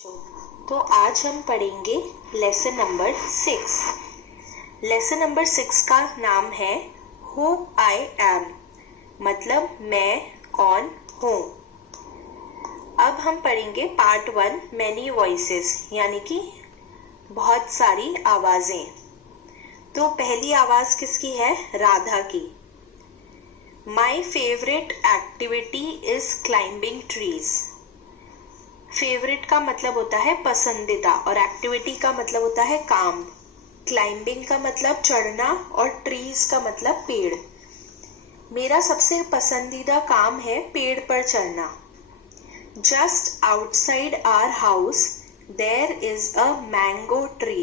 तो आज हम पढ़ेंगे लेसन नंबर 6। लेसन नंबर 6 का नाम है हु आई एम, मतलब मैं कौन हूँ। अब हम पढ़ेंगे पार्ट 1 मैनी वॉइसेस, यानी कि बहुत सारी आवाजें। तो पहली आवाज किसकी है? राधा की। My favourite activity is climbing trees. Favourite का मतलब होता है पसंदीदा और एक्टिविटी का मतलब होता है काम। क्लाइंबिंग का मतलब चढ़ना और ट्रीज का मतलब पेड़। मेरा सबसे पसंदीदा काम है पेड़ पर चढ़ना। Just outside our house there is a mango tree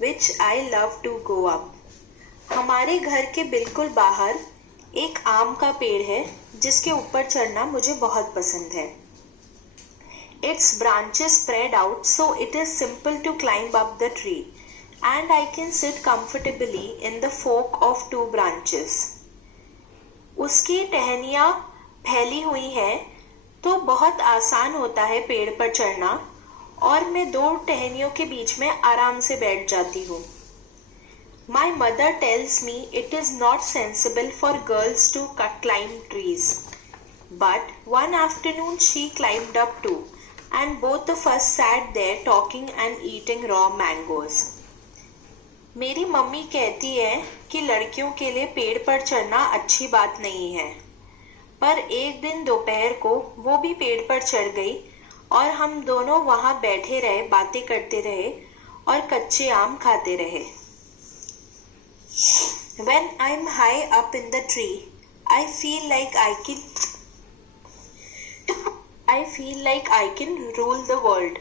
which I love to go up. हमारे घर के बिल्कुल बाहर एक आम का पेड़ है जिसके ऊपर चढ़ना मुझे बहुत पसंद है। Its branches spread out so it is simple to climb up the tree and I can sit comfortably in the fork of 2 branches. उसकी टहनियाँ फैली हुई हैं तो बहुत आसान होता है पेड़ पर चढ़ना और मैं 2 टहनियों के बीच में आराम से बैठ जाती हूँ। My mother tells me it is not sensible for girls to climb trees, but one afternoon she climbed up too. And both of us sat there talking and eating raw mangoes. मेरी mummy कहती है कि लड़कियों के लिए पेड़ पर चढ़ना अच्छी बात नहीं है, पर एक दिन दोपहर को वो भी पेड़ पर चढ़ गई और हम दोनों वहां बैठे रहे, बातें करते रहे और कच्चे आम खाते रहे। When I'm high up in the tree, I feel like I can rule the world.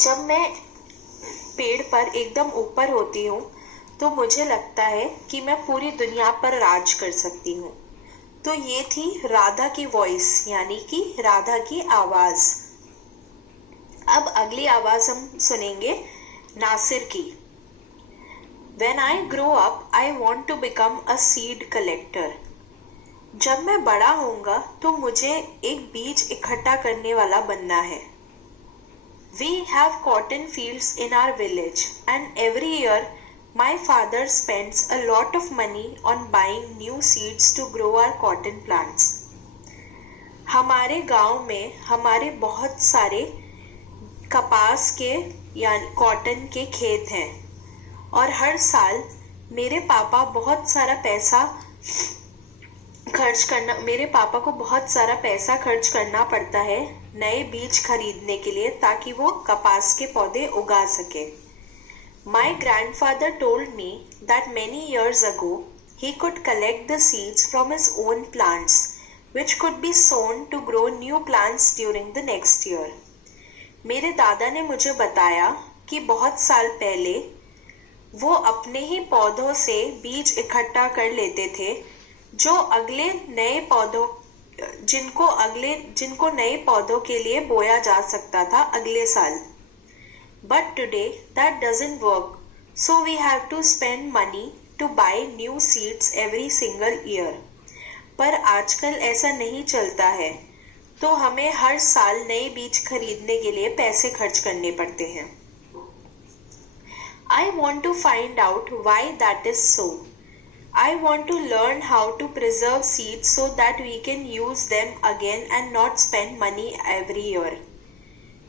जब मैं पेड़ पर एकदम ऊपर होती हूँ तो मुझे लगता है कि मैं पूरी दुनिया पर राज कर सकती हूँ। तो ये थी राधा की वॉइस, यानी कि राधा की आवाज। अब अगली आवाज हम सुनेंगे नासिर की। When I grow up, I want to become a seed collector. जब मैं बड़ा होऊंगा तो मुझे एक बीज इकट्ठा करने वाला बनना है। We have cotton fields in our village and every year my father spends a lot of money on buying new seeds to grow our cotton plants. हमारे गांव में हमारे बहुत सारे कपास के यानी कॉटन के खेत हैं और हर साल मेरे पापा को बहुत सारा पैसा खर्च करना पड़ता है नए बीज खरीदने के लिए ताकि वो कपास के पौधे उगा सके। My grandfather told me that many years ago he could collect the seeds from his own plants which could be sown to grow new plants during the next year. मेरे दादा ने मुझे बताया कि बहुत साल पहले वो अपने ही पौधों से बीज इकट्ठा कर लेते थे जो जिनको नए पौधों के लिए बोया जा सकता था अगले साल। But today that doesn't work, so we have to spend money to buy new seeds every single year. पर आजकल ऐसा नहीं चलता है, तो हमें हर साल नए बीज खरीदने के लिए पैसे खर्च करने पड़ते हैं। I want to find out why that is so. I want to learn how to preserve seeds so that we can use them again and not spend money every year.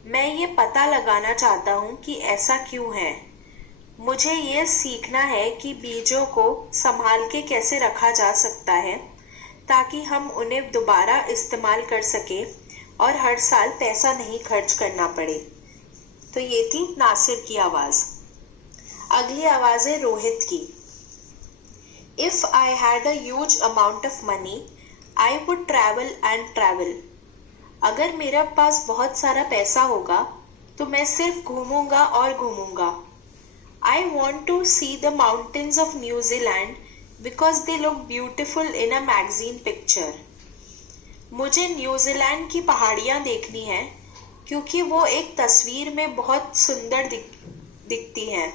मैं ये पता लगाना चाहता हूँ कि ऐसा क्यों है। मुझे ये सीखना है कि बीजों को संभाल के कैसे रखा जा सकता है ताकि हम उन्हें दोबारा इस्तेमाल कर सके और हर साल पैसा नहीं खर्च करना पड़े। तो ये थी नासिर की आवाज। अगली आवाज है रोहित की। If I had a huge amount of money, I would travel and travel. अगर मेरे पास बहुत सारा पैसा होगा तो मैं सिर्फ घूमूंगा और घूमूंगा। I want to see the mountains of New Zealand because they look beautiful in a magazine picture. मुझे न्यूजीलैंड की पहाड़ियाँ देखनी हैं क्योंकि वो एक तस्वीर में बहुत सुंदर दिखती हैं।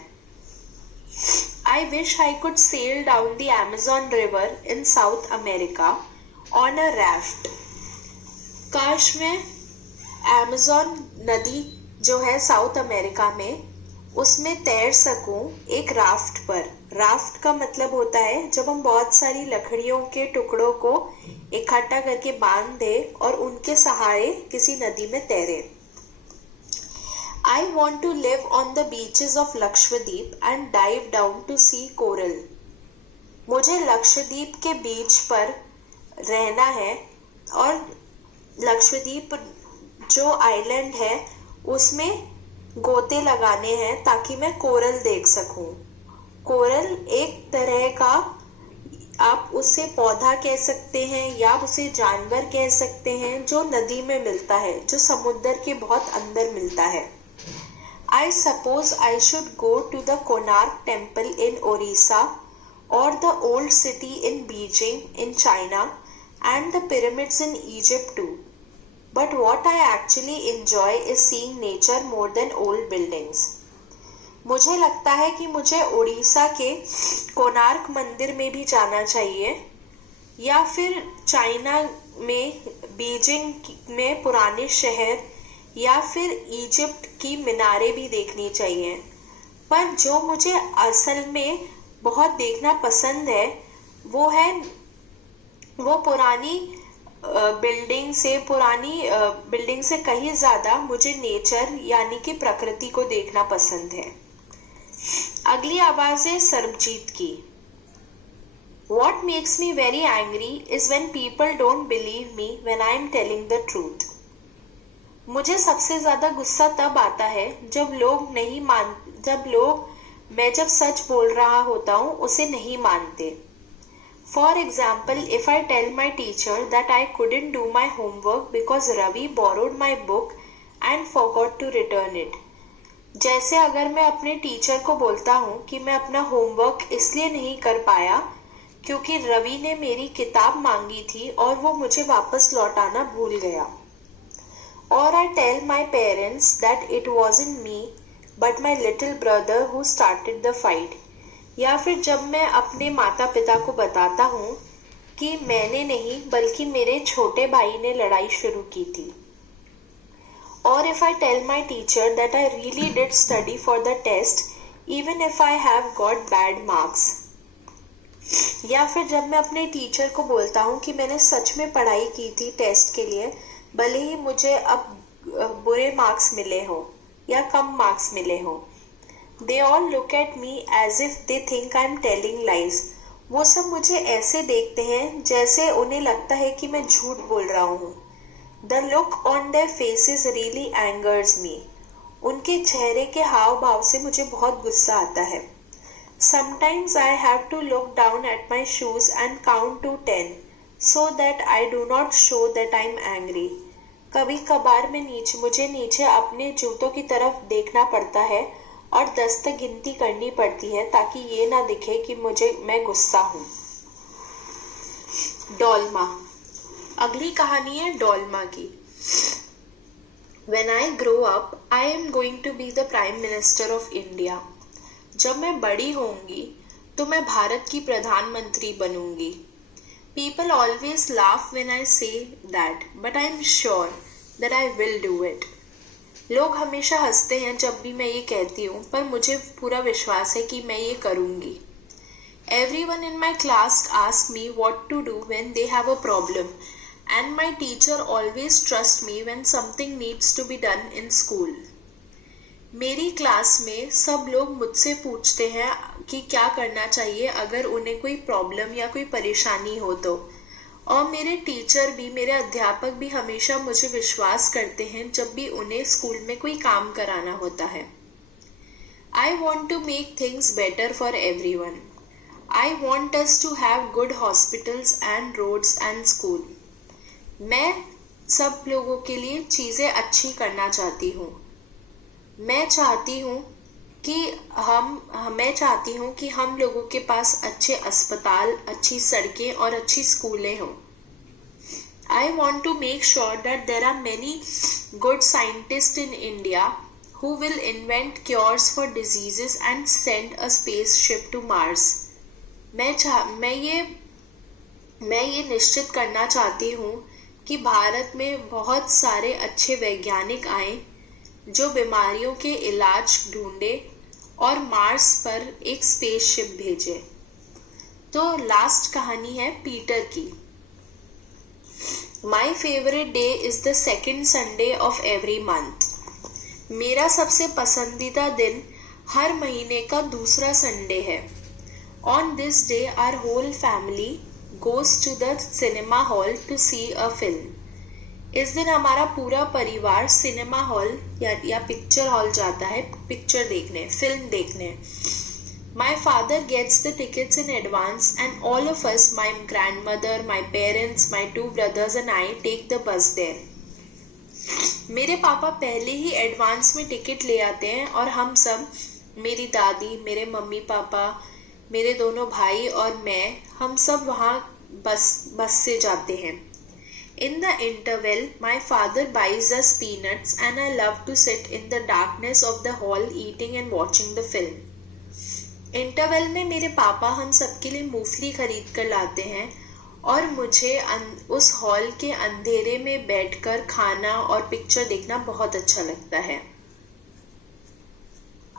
I wish I could sail down the Amazon River in South America on a raft. काश मैं अमेज़न नदी जो है साउथ अमेरिका में, उसमें तैर सकूं एक राफ्ट पर। राफ्ट का मतलब होता है जब हम बहुत सारी लकड़ियों के टुकड़ों को इकट्ठा करके बांध दे और उनके सहारे किसी नदी में तैरे। I want to live on the beaches of Lakshadweep and dive down to see coral. मुझे लक्षद्वीप के बीच पर रहना है और लक्षद्वीप जो आइलैंड है उसमें गोते लगाने हैं ताकि मैं कोरल देख सकूं। कोरल एक तरह का, आप उसे पौधा कह सकते हैं या उसे जानवर कह सकते हैं, जो नदी में मिलता है, जो समुद्र के बहुत अंदर मिलता है। I suppose I should go to the Konark Temple in Orissa or the old city in Beijing in China and the pyramids in Egypt too. But what I actually enjoy is seeing nature more than old buildings. मुझे लगता है कि मुझे उड़ीसा के कोणार्क मंदिर में भी जाना चाहिए या फिर चाइना में बीजिंग में पुराने शहर या फिर इजिप्ट की मीनारें भी देखनी चाहिए। पर जो मुझे असल में बहुत देखना पसंद है वो पुरानी बिल्डिंग से कहीं ज्यादा मुझे नेचर यानी कि प्रकृति को देखना पसंद है। अगली आवाज है सरबजीत की। What makes me very angry is when people don't believe me when I am telling the truth. मुझे सबसे ज्यादा गुस्सा तब आता है जब मैं जब सच बोल रहा होता हूँ उसे नहीं मानते। For example, if I tell my teacher that I couldn't do my homework because Ravi borrowed my book and forgot to return it. जैसे अगर मैं अपने टीचर को बोलता हूँ कि मैं अपना होमवर्क इसलिए नहीं कर पाया क्योंकि रवि ने मेरी किताब मांगी थी और वो मुझे वापस लौटाना भूल गया। Or I tell my parents that it wasn't me but my little brother who started the fight. या फिर जब मैं अपने माता पिता को बताता हूँ कि मैंने नहीं बल्कि मेरे छोटे भाई ने लड़ाई शुरू की थी। Or if I tell my teacher that I really did study for the test even if I have got bad marks. या फिर जब मैं अपने टीचर को बोलता हूँ कि मैंने सच में पढ़ाई की थी टेस्ट के लिए भले ही मुझे अब बुरे मार्क्स मिले हो या कम मार्क्स मिले हो। They all look at me as if they think I'm telling lies. वो सब मुझे ऐसे देखते हैं जैसे उन्हें लगता है कि मैं झूठ बोल रहा हूँ। The look on their faces really angers me. उनके चेहरे के हाव भाव से मुझे बहुत गुस्सा आता है। Sometimes I have to look down at my shoes and count to 10 so that I do not show that I'm angry. कभी कभार मुझे नीचे अपने जूतों की तरफ देखना पड़ता है और 10 तक गिनती करनी पड़ती है ताकि ये ना दिखे कि मैं गुस्सा हूँ। डोलमा। अगली कहानी है डोलमा की। When I grow up, I am going to be the Prime Minister of India. जब मैं बड़ी होंगी तो मैं भारत की प्रधानमंत्री बनूंगी। People always laugh when I say that, but I am sure that I will do it. लोग हमेशा हंसते हैं जब भी मैं ये कहती हूँ, पर मुझे पूरा विश्वास है कि मैं ये करूँगी। Everyone in my class asks me what to do when they have a problem, and my teacher always trusts me when something needs to be done in school. मेरी क्लास में सब लोग मुझसे पूछते हैं कि क्या करना चाहिए अगर उन्हें कोई प्रॉब्लम या कोई परेशानी हो तो, और मेरे अध्यापक भी हमेशा मुझे विश्वास करते हैं जब भी उन्हें स्कूल में कोई काम कराना होता है। I want to make things better for everyone. I want us to have good hospitals and roads and school. मैं सब लोगों के लिए चीजें अच्छी करना चाहती हूँ। मैं चाहती हूँ कि हम लोगों के पास अच्छे अस्पताल, अच्छी सड़कें और अच्छी स्कूलें हों। I want to make sure that there are many good scientists in India who will invent cures for diseases and send a spaceship to Mars. मैं ये निश्चित करना चाहती हूँ कि भारत में बहुत सारे अच्छे वैज्ञानिक आएं जो बीमारियों के इलाज ढूंढे और मार्स पर एक स्पेसशिप भेजे। तो लास्ट कहानी है पीटर की। My favourite day is the second Sunday off every month. मेरा सबसे पसंदीदा दिन हर महीने का दूसरा संडे है। On this day our whole family goes to the cinema hall to see a film. इस दिन हमारा पूरा परिवार सिनेमा हॉल या पिक्चर हॉल जाता है पिक्चर देखने, फिल्म देखने। My father gets the tickets in advance and all of us, my grandmother, my parents, my two brothers and I take the bus there. मेरे पापा पहले ही एडवांस में ticket ले आते हैं और हम सब, मेरी दादी, मेरे मम्मी पापा, मेरे दोनों भाई और मैं, हम सब वहाँ बस से जाते हैं। In the interval, my father buys us peanuts and I love to sit in the darkness of the hall eating and watching the film. Interval में मेरे पापा हम सबके लिए मूंगफली खरीद कर लाते हैं और मुझे उस हॉल के अंधेरे में बैठकर खाना और पिक्चर देखना बहुत अच्छा लगता है।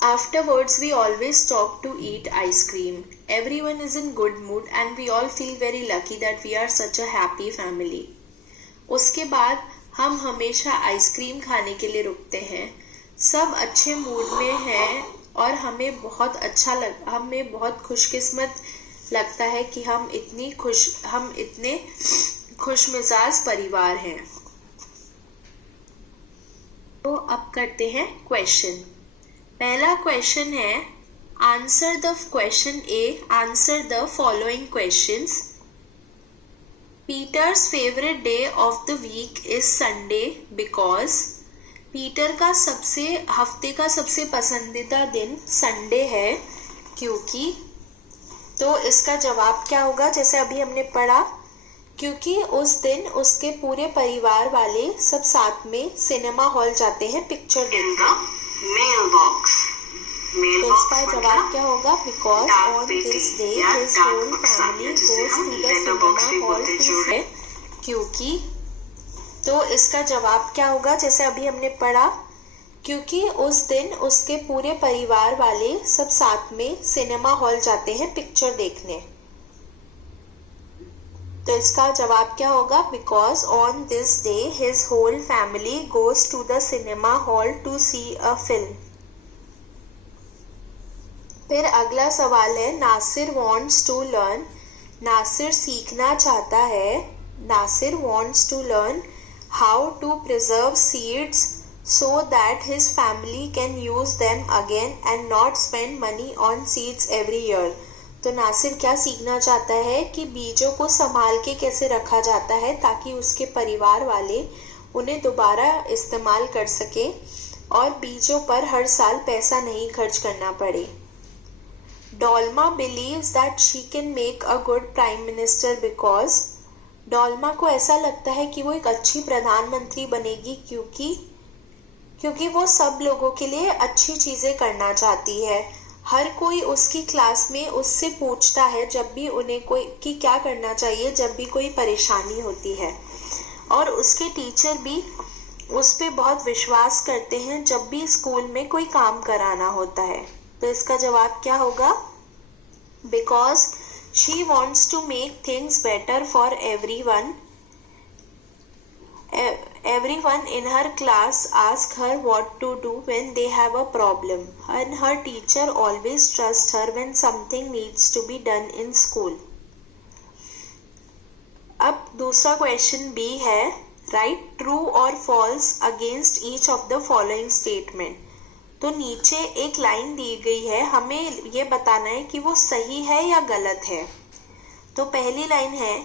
Afterwards, we always stop to eat ice cream. Everyone is in good mood and we all feel very lucky that we are such a happy family. उसके बाद हम हमेशा आइसक्रीम खाने के लिए रुकते हैं। सब अच्छे मूड में हैं और हमें बहुत खुशकिस्मत लगता है कि हम इतने खुशमिजाज परिवार हैं। तो अब करते हैं क्वेश्चन। पहला क्वेश्चन है, answer the question A, answer the following questions. Peter's favourite day of the week is Sunday because. पीटर का हफ्ते का सबसे पसंदीदा दिन संडे है क्योंकि। तो इसका जवाब क्या होगा, जैसे अभी हमने पढ़ा, क्योंकि उस दिन उसके पूरे परिवार वाले सब साथ में सिनेमा हॉल जाते हैं पिक्चर देखने। तो इसका जवाब क्या होगा, because on this day his whole family goes to the cinema hall to. क्योंकि, तो इसका जवाब क्या होगा, जैसे अभी हमने पढ़ा, क्योंकि उस दिन उसके पूरे परिवार वाले सब साथ में सिनेमा हॉल जाते हैं पिक्चर देखने। तो इसका जवाब क्या होगा, because on this day his whole family goes to the cinema hall to see a film. फिर अगला सवाल है, Nasir wants to learn. Nasir सीखना चाहता है, Nasir wants to learn how to preserve seeds so that his family can use them again and not spend money on seeds every year. तो नासिर क्या सीखना चाहता है कि बीजों को संभाल के कैसे रखा जाता है ताकि उसके परिवार वाले उन्हें दोबारा इस्तेमाल कर सके और बीजों पर हर साल पैसा नहीं खर्च करना पड़े। डॉल्मा believes that she can make a good prime minister because। डॉल्मा को ऐसा लगता है कि वो एक अच्छी प्रधानमंत्री बनेगी क्योंकि वो सब लोगों के लिए अच्छी चीजें करना चाहती है। हर कोई उसकी क्लास में उससे पूछता है जब भी उन्हें कि क्या करना चाहिए जब भी कोई परेशानी होती है, और उसके टीचर भी उस पर बहुत विश्वास करते हैं जब भी स्कूल में कोई काम कराना होता है। तो इसका जवाब क्या होगा, because she wants to make things better for everyone. Everyone in her class asks her what to do when they have a problem, and her teacher always trusts her when something needs to be done in school. अब दूसरा question B है, write true और false against each of the following statement. तो नीचे एक line दी गई है, हमें ये बताना है कि वो सही है या गलत है। तो पहली लाइन है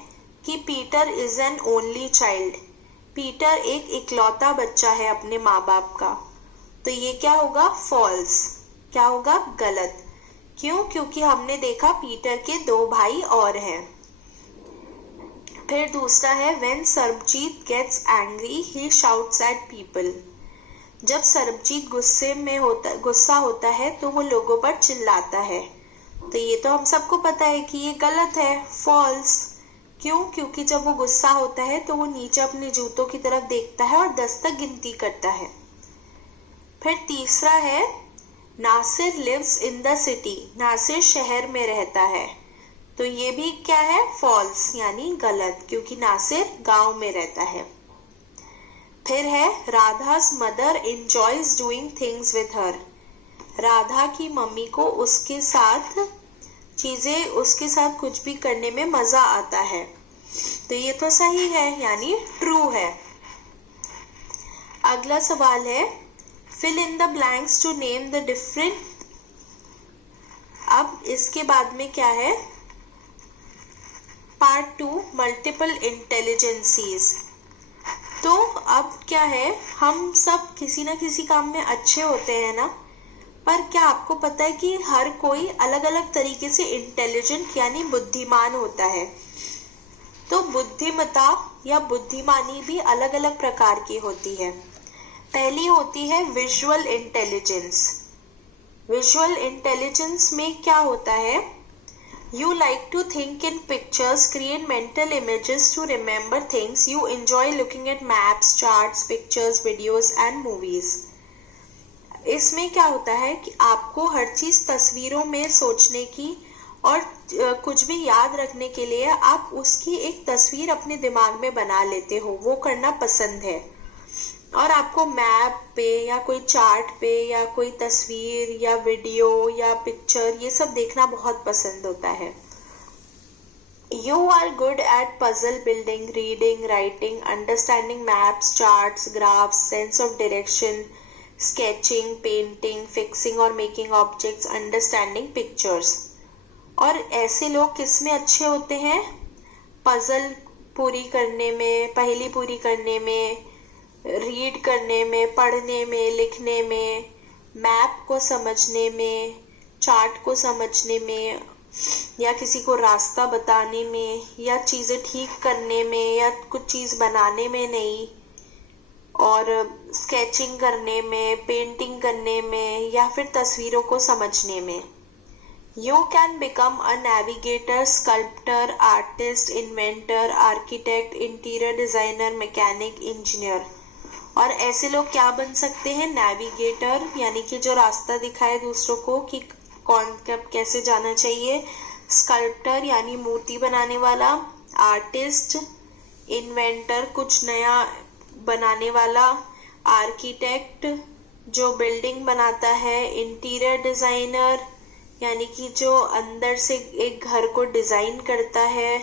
कि Peter is an only child. Peter एक इकलौता बच्चा है अपने माँ बाप का। तो ये क्या होगा, फॉल्स। क्या होगा, गलत। क्यों, क्योंकि हमने देखा पीटर के 2 भाई और हैं। फिर दूसरा है, when Sarabjit gets angry he shouts at people. जब सरबजीत गुस्सा होता है तो वो लोगों पर चिल्लाता है। तो ये तो हम सबको पता है कि ये गलत है, फॉल्स। क्यों, क्योंकि जब वो गुस्सा होता है तो वो नीचे अपने जूतों की तरफ देखता है और 10 तक गिनती करता है। फिर तीसरा है Nasir lives in the city, Nasir शहर में रहता है। तो ये भी क्या है, फॉल्स यानी गलत, क्योंकि नासिर गांव में रहता है। फिर है Radha's mother enjoys doing things with her, Radha की मम्मी को उसके साथ कुछ भी करने में मजा आता है। तो ये तो सही है यानी ट्रू है। अगला सवाल है fill in the blanks to name the different, अब इसके बाद में क्या है, पार्ट 2 मल्टीपल इंटेलिजेंसीज। तो अब क्या है, हम सब किसी ना किसी काम में अच्छे होते हैं ना, पर क्या आपको पता है कि हर कोई अलग अलग तरीके से इंटेलिजेंट यानी बुद्धिमान होता है। तो बुद्धिमता या बुद्धिमानी भी अलग अलग प्रकार की होती है। पहली होती है विजुअल इंटेलिजेंस। विजुअल इंटेलिजेंस में क्या होता है, you like to think in pictures, create mental images to remember things, you enjoy looking at maps, charts, pictures, videos and movies. इसमें क्या होता है कि आपको हर चीज तस्वीरों में सोचने की और कुछ भी याद रखने के लिए आप उसकी एक तस्वीर अपने दिमाग में बना लेते हो, वो करना पसंद है। और आपको मैप पे या कोई चार्ट पे या कोई तस्वीर या वीडियो या पिक्चर ये सब देखना बहुत पसंद होता है। You are good at puzzle building, reading, writing, understanding maps, charts, graphs, sense of direction, sketching, painting, fixing और मेकिंग ऑब्जेक्ट्स, अंडरस्टैंडिंग पिक्चर्स। और ऐसे लोग किस में अच्छे होते हैं, पजल पूरी करने में, पहेली पूरी करने में, रीड करने में, पढ़ने में, लिखने में, मैप को समझने में, चार्ट को समझने में, या किसी को रास्ता बताने में, या चीजें ठीक करने में, या कुछ चीज बनाने में नहीं, और स्केचिंग करने में, पेंटिंग करने में, या फिर तस्वीरों को समझने में। You can become a navigator, sculptor, artist, inventor, architect, interior designer, mechanic, engineer। और ऐसे लोग क्या बन सकते हैं, नेविगेटर यानी कि जो रास्ता दिखाए दूसरों को कि कौन कब कैसे जाना चाहिए, स्कल्प्टर यानी मूर्ति बनाने वाला, आर्टिस्ट, इन्वेंटर कुछ नया बनाने वाला, आर्किटेक्ट जो बिल्डिंग बनाता है, इंटीरियर डिजाइनर यानी कि जो अंदर से एक घर को डिजाइन करता है,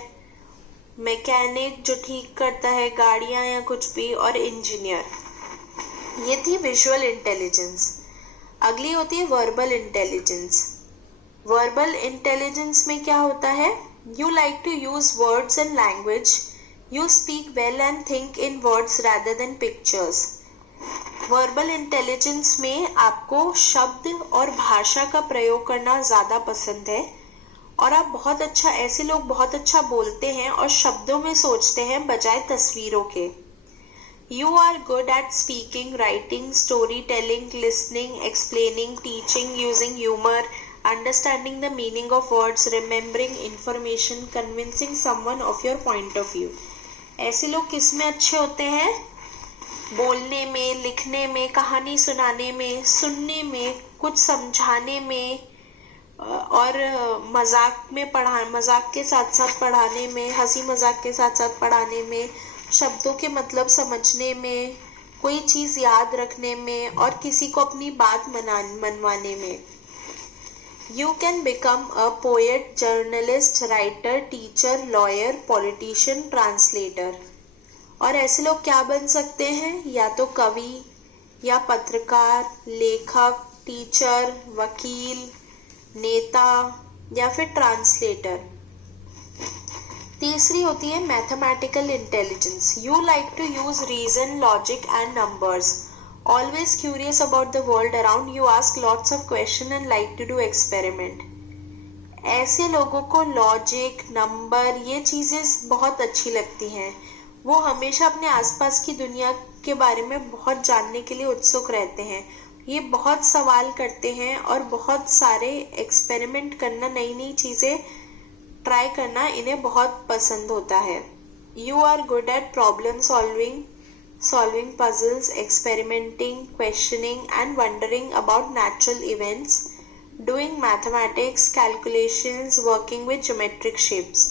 मैकेनिक जो ठीक करता है गाड़ियां या कुछ भी, और इंजीनियर। ये थी विजुअल इंटेलिजेंस। अगली होती है वर्बल इंटेलिजेंस। वर्बल इंटेलिजेंस में क्या होता है, you like to use words and language, you speak well and think in words rather than pictures. Verbal intelligence में आपको शब्द और भाषा का प्रयोग करना ज्यादा पसंद है, और आप बहुत अच्छा, ऐसे लोग बहुत अच्छा बोलते हैं और शब्दों में सोचते हैं बजाय तस्वीरों के। You are good at speaking, writing, story telling, listening, explaining, teaching, using humour, understanding the meaning of words, remembering information, convincing someone of your point of view. ऐसे लोग किस में अच्छे होते हैं, बोलने में, लिखने में, कहानी सुनाने में, सुनने में, कुछ समझाने में, और मजाक के साथ साथ पढ़ाने में, हंसी मजाक के साथ साथ पढ़ाने में, शब्दों के मतलब समझने में, कोई चीज याद रखने में, और किसी को अपनी बात मनवाने में। You can become a poet, journalist, writer, teacher, lawyer, politician, translator. और ऐसे लोग क्या बन सकते हैं, या तो कवि, या पत्रकार, लेखक, टीचर, वकील, नेता, या फिर ट्रांसलेटर। तीसरी होती है mathematical intelligence. You like to use reason, logic and numbers, always curious about the world around, you ask lots of question and like to do experiment. ऐसे लोगों को लॉजिक, नंबर ये चीजें बहुत अच्छी लगती हैं। वो हमेशा अपने आसपास की दुनिया के बारे में बहुत जानने के लिए उत्सुक रहते हैं। ये बहुत सवाल करते हैं और बहुत सारे एक्सपेरिमेंट करना, नई नई चीजें ट्राई करना इन्हें बहुत पसंद होता है। You are good at problem solving, solving puzzles, experimenting, questioning and wondering about natural events, doing mathematics, calculations, working with geometric shapes.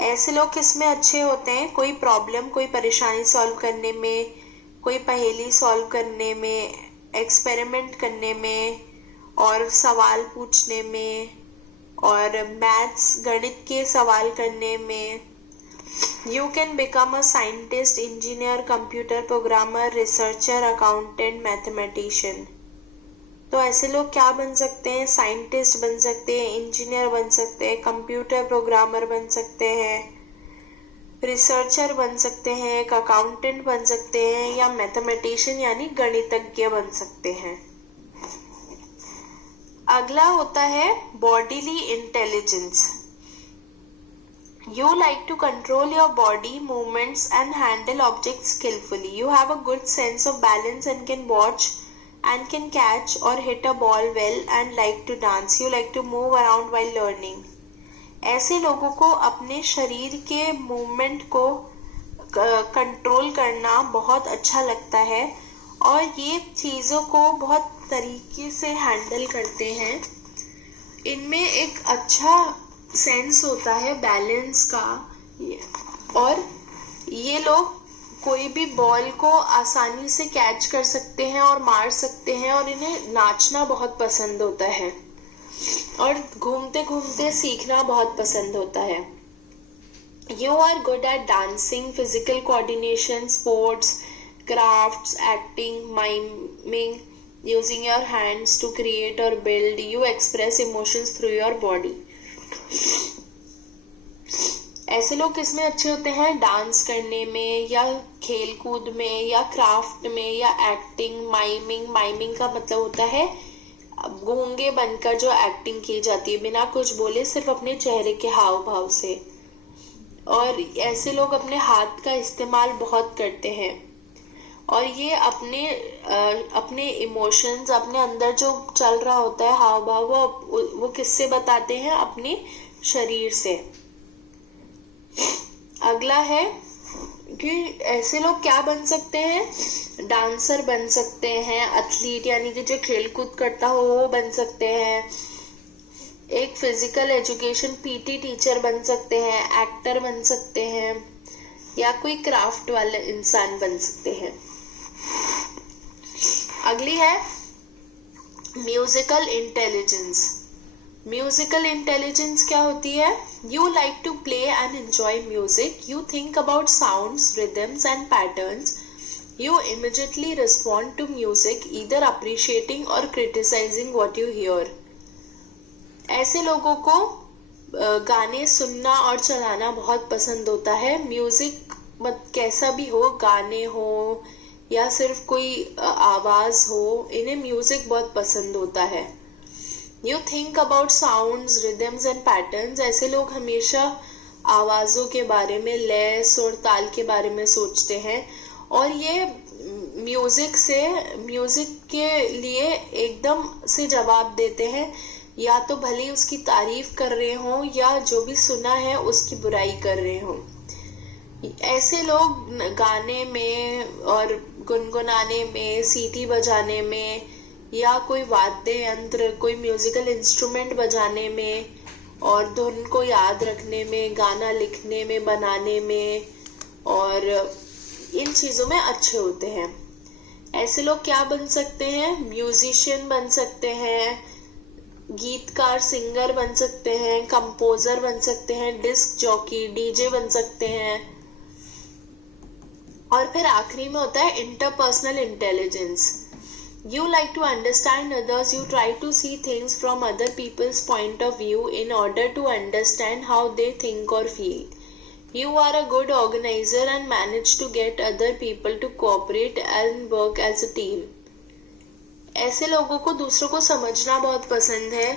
ऐसे लोग किसमें अच्छे होते हैं? कोई प्रॉब्लम, कोई परेशानी सॉल्व करने में, कोई पहेली सॉल्व करने में, एक्सपेरिमेंट करने में और सवाल पूछने में और मैथ्स गणित के सवाल करने में. You can become a scientist, engineer, computer programmer, researcher, accountant, mathematician. तो ऐसे लोग क्या बन सकते हैं? साइंटिस्ट बन सकते हैं, इंजीनियर बन सकते हैं, कंप्यूटर प्रोग्रामर बन सकते हैं, रिसर्चर बन सकते हैं, एक अकाउंटेंट बन सकते हैं या मैथमेटिशियन यानी गणितज्ञ बन सकते हैं. अगला होता है bodily intelligence. You like to control your body movements and handle objects skillfully. You have a good sense of balance and can watch and can catch or hit a ball well and like to dance. You like to move around while learning. ऐसे लोगों को अपने शरीर के movement को control करना बहुत अच्छा लगता है और ये चीज़ों को बहुत तरीके से हैंडल करते हैं. इनमें एक अच्छा सेंस होता है बैलेंस का और ये लोग कोई भी बॉल को आसानी से कैच कर सकते हैं और मार सकते हैं और इन्हें नाचना बहुत पसंद होता है और घूमते घूमते सीखना बहुत पसंद होता है. You are good at dancing, physical coordination, sports, crafts, acting, miming, using your hands to create or build. You express emotions through your body. ऐसे लोग किसमें अच्छे होते हैं? डांस करने में या खेल कूद में या क्राफ्ट में या एक्टिंग, माइमिंग. माइमिंग का मतलब होता है गूंगे बनकर जो एक्टिंग की जाती है बिना कुछ बोले, सिर्फ अपने चेहरे के हाव भाव से. और ऐसे लोग अपने हाथ का इस्तेमाल बहुत करते हैं और ये अपने इमोशंस, अपने अंदर जो चल रहा होता है हाव भाव, वो किससे बताते हैं? अपने शरीर से. अगला है कि ऐसे लोग क्या बन सकते हैं? डांसर बन सकते हैं, एथलीट यानी कि जो खेल कूद करता हो वो बन सकते हैं, एक फिजिकल एजुकेशन पीटी टीचर बन सकते हैं, एक्टर बन सकते हैं या कोई क्राफ्ट वाले इंसान बन सकते हैं. अगली है म्यूजिकल इंटेलिजेंस. म्यूजिकल इंटेलिजेंस क्या होती है? You like to play and enjoy music. You think about sounds, rhythms and patterns. You immediately respond to music, either appreciating और क्रिटिसाइजिंग व्हाट यू हियर. ऐसे लोगों को गाने सुनना और चलाना बहुत पसंद होता है. म्यूजिक कैसा भी हो, गाने हो या सिर्फ कोई आवाज हो, इन्हें म्यूजिक बहुत पसंद होता है. You think about sounds, rhythms and patterns. ऐसे लोग हमेशा आवाजों के बारे में, लय, सुर, ताल के बारे में सोचते हैं और ये म्यूजिक के लिए एकदम से जवाब देते हैं, या तो भले ही उसकी तारीफ कर रहे हों या जो भी सुना है उसकी बुराई कर रहे हों. ऐसे लोग गाने में और गुनगुनाने में, सीटी बजाने में या कोई वाद्य यंत्र, कोई म्यूजिकल इंस्ट्रूमेंट बजाने में और धुन को याद रखने में, गाना लिखने में, बनाने में और इन चीज़ों में अच्छे होते हैं. ऐसे लोग क्या बन सकते हैं? म्यूजिशियन बन सकते हैं, गीतकार, सिंगर बन सकते हैं, कंपोजर बन सकते हैं, डिस्क जॉकी, डीजे बन सकते हैं. और फिर आखिरी में होता है interpersonal intelligence. You like to understand others. You try to see things from other people's point of view in order to understand how they think or feel. You are a good organizer and manage to get other people to cooperate and work as a team. ऐसे लोगों को दूसरों को समझना बहुत पसंद है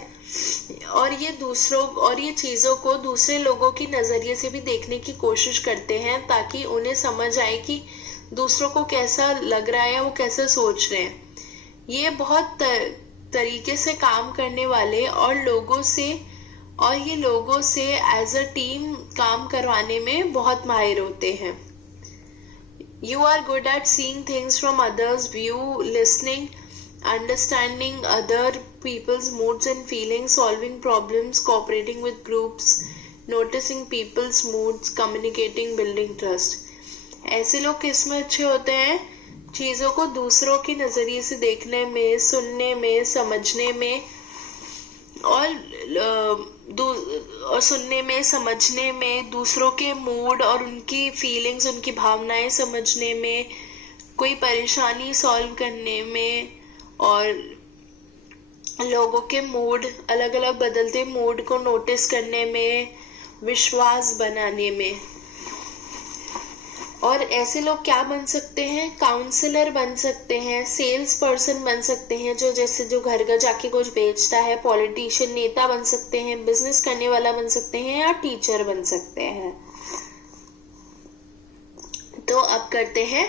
और ये चीज़ों को दूसरे लोगों की नज़रिए से भी देखने की कोशिश करते हैं ताकि उन्हें समझ आए कि दूसरों को कैसा लग रहा है, वो कैसे सोच रहे हैं. ये बहुत तरीके से काम करने वाले और ये लोगों से एज अ टीम काम करवाने में बहुत माहिर होते हैं. You are good at seeing things from others' view, listening, understanding other people's moods and feelings, solving problems, cooperating with groups, noticing people's moods, communicating, building trust. ऐसे लोग किसमें अच्छे होते हैं? चीजों को दूसरों के नजरिए से देखने में, सुनने में, समझने में और सुनने में, समझने में, दूसरों के मूड और उनकी फीलिंग्स, उनकी भावनाएं समझने में, कोई परेशानी सॉल्व करने में और लोगों के मूड, अलग अलग बदलते मूड को नोटिस करने में, विश्वास बनाने में। और ऐसे लोग क्या बन सकते हैं? काउंसलर बन सकते हैं, सेल्स पर्सन बन सकते हैं, जो घर घर जाके कुछ बेचता है, पॉलिटिशियन, नेता बन सकते हैं, बिजनेस करने वाला बन सकते हैं या टीचर बन सकते हैं। तो अब करते हैं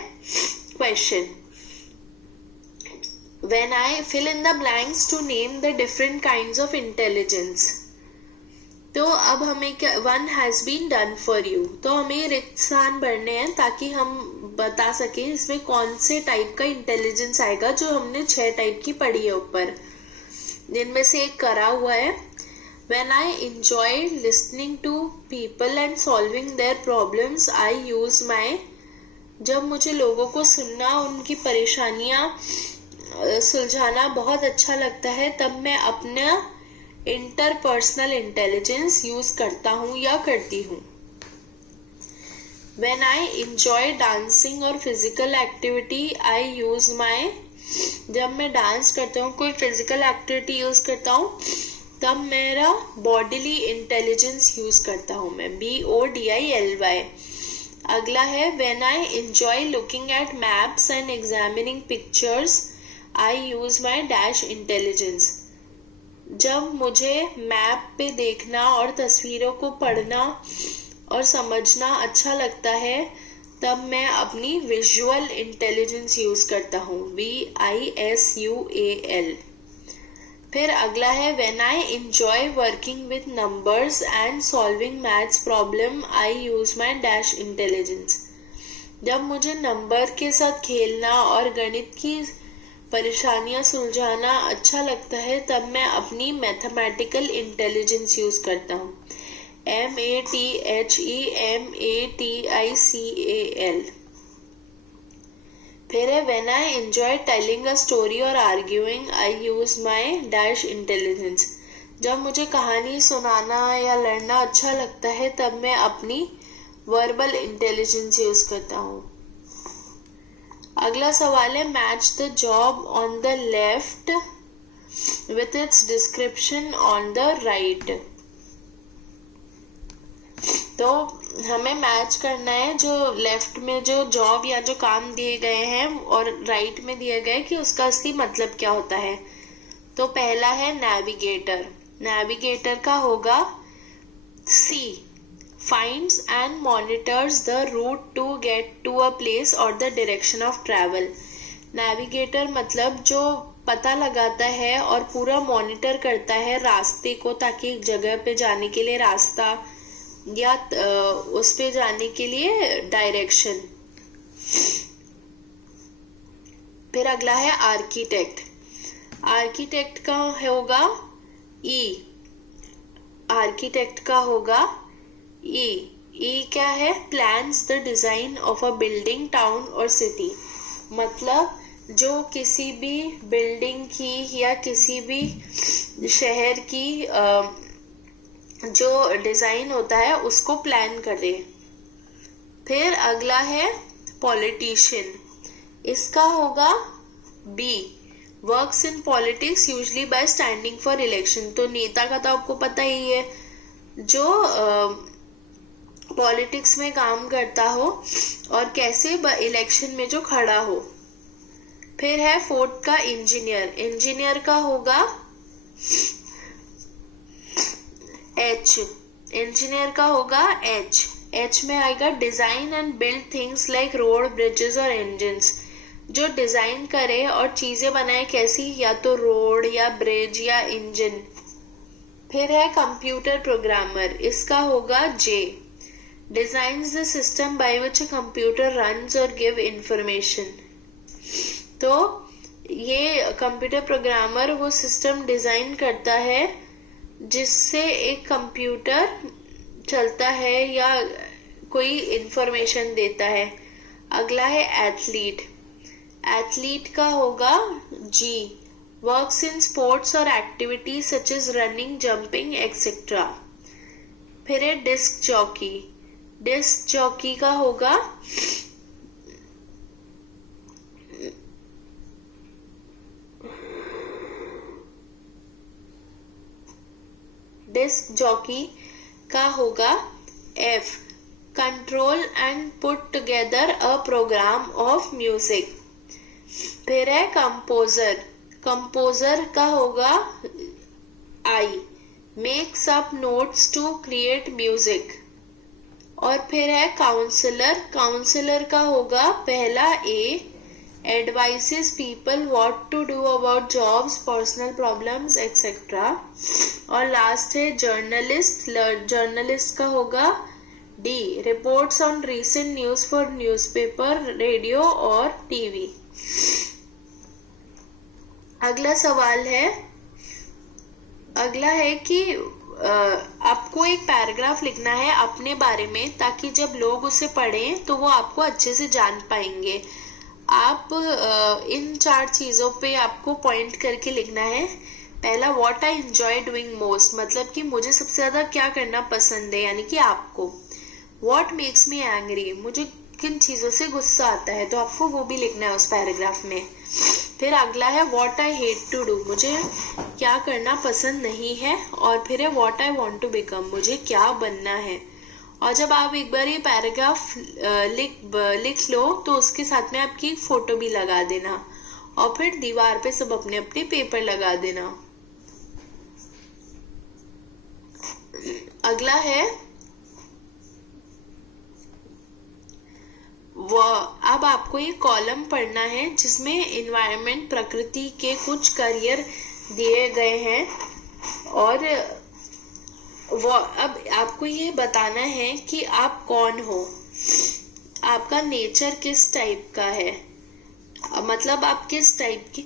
question. When I fill in the blanks to name the different kinds of intelligence. तो अब हमें क्या, 1 has been done for you, तो हमें रिक्त स्थान भरने हैं ताकि हम बता सकें इसमें कौन से टाइप का इंटेलिजेंस आएगा, जो हमने 6 टाइप की पढ़ी है ऊपर, जिनमें से एक करा हुआ है। When I enjoy listening to people and solving their problems, I use my, जब मुझे लोगों को सुनना, उनकी परेशानियां सुलझाना बहुत अच्छा लगता है, तब मैं अपना इंटरपर्सनल इंटेलिजेंस यूज करता हूँ या करती हूँ। When I enjoy dancing और physical activity, I use my, जब मैं डांस करता हूँ, कोई फिजिकल एक्टिविटी यूज करता हूँ, तब मेरा बॉडीली इंटेलिजेंस यूज करता हूँ मैं, BODILY। अगला है When I enjoy looking at maps and examining pictures, I use my dash intelligence। जब मुझे मैप पे देखना और तस्वीरों को पढ़ना और समझना अच्छा लगता है, तब मैं अपनी विजुअल इंटेलिजेंस यूज करता हूँ, VISUAL। फिर अगला है When I enjoy working with numbers and solving maths problem, I use my dash intelligence। जब मुझे नंबर के साथ खेलना और गणित की परेशानियां सुलझाना अच्छा लगता है, तब मैं अपनी मैथमेटिकल इंटेलिजेंस यूज करता हूँ, MATHEMATICAL। फिर है When I enjoy telling a story or arguing, I use my dash intelligence। जब मुझे कहानी सुनाना या लड़ना अच्छा लगता है, तब मैं अपनी वर्बल इंटेलिजेंस यूज करता हूँ। अगला सवाल है match the job on the left with its description on the right. तो हमें मैच करना है जो लेफ्ट में जो जॉब या जो काम दिए गए हैं और राइट में दिया गया है कि उसका असली मतलब क्या होता है। तो पहला है नेविगेटर। नेविगेटर का होगा C, finds and monitors the route to get to a place or the direction of travel। Navigator मतलब जो पता लगाता है और पूरा मॉनिटर करता है रास्ते को, ताकि एक जगह पे जाने के लिए रास्ता या उस पे जाने के लिए डायरेक्शन। फिर अगला है आर्किटेक्ट। आर्किटेक्ट का होगा E। आर्किटेक्ट का होगा E। क्या है? Plans the design of a building, town और सिटी। मतलब जो किसी भी बिल्डिंग की या किसी भी शहर की जो डिजाइन होता है उसको प्लान करे। फिर अगला है पॉलिटिशियन। इसका होगा B। Works in politics usually bye standing for election. तो नेता का तो आपको पता ही है, जो पॉलिटिक्स में काम करता हो और कैसे इलेक्शन में जो खड़ा हो। फिर है फोर्थ का इंजीनियर। इंजीनियर का होगा H। इंजीनियर का होगा H में आएगा design and build things like road, bridges और इंजन्स। जो डिजाइन करे और चीजें बनाए, कैसी, या तो रोड या ब्रिज या इंजन। फिर है कंप्यूटर प्रोग्रामर। इसका होगा J। designs the system by which a computer runs or give information. तो ये कंप्यूटर प्रोग्रामर वो सिस्टम डिजाइन करता है जिससे एक कंप्यूटर चलता है या कोई इंफॉर्मेशन देता है. अगला है एथलीट. एथलीट का होगा जी. वर्क्स इन स्पोर्ट्स और activities such as running, jumping etcetera. फिर है डिस्क जॉकी. डिस्क जॉकी का होगा F. Control and put together a program of music. फिर है कंपोजर. कंपोजर का होगा I. Makes up notes to create music. और फिर है काउंसलर. काउंसलर का होगा पहला A. Advises people what to do about jobs, personal problems, etc. और लास्ट है जर्नलिस्ट. जर्नलिस्ट का होगा D. Reports on recent news for newspaper, radio और TV. अगला है कि आपको एक पैराग्राफ लिखना है अपने बारे में ताकि जब लोग उसे पढ़ें तो वो आपको अच्छे से जान पाएंगे. आप इन 4 चीजों पे आपको पॉइंट करके लिखना है. पहला, what I enjoy doing most, मतलब कि मुझे सबसे ज्यादा क्या करना पसंद है, यानी कि आपको. व्हाट मेक्स मी एंग्री, मुझे किन चीजों से गुस्सा आता है, तो आपको वो भी लिखना है उस पैराग्राफ में. फिर अगला है what I hate to do, मुझे क्या करना पसंद नहीं है. और फिर है what I want to become, मुझे क्या बनना है. और जब आप एक बार ये पैराग्राफ लिख लो तो उसके साथ में आपकी फोटो भी लगा देना और फिर दीवार पे सब अपने अपने पेपर लगा देना. अगला है अब आपको ये कॉलम पढ़ना है जिसमें एनवायरनमेंट, प्रकृति के कुछ करियर दिए गए हैं. और अब आपको ये बताना है कि आप कौन हो, आपका नेचर किस टाइप का है, मतलब आप किस टाइप के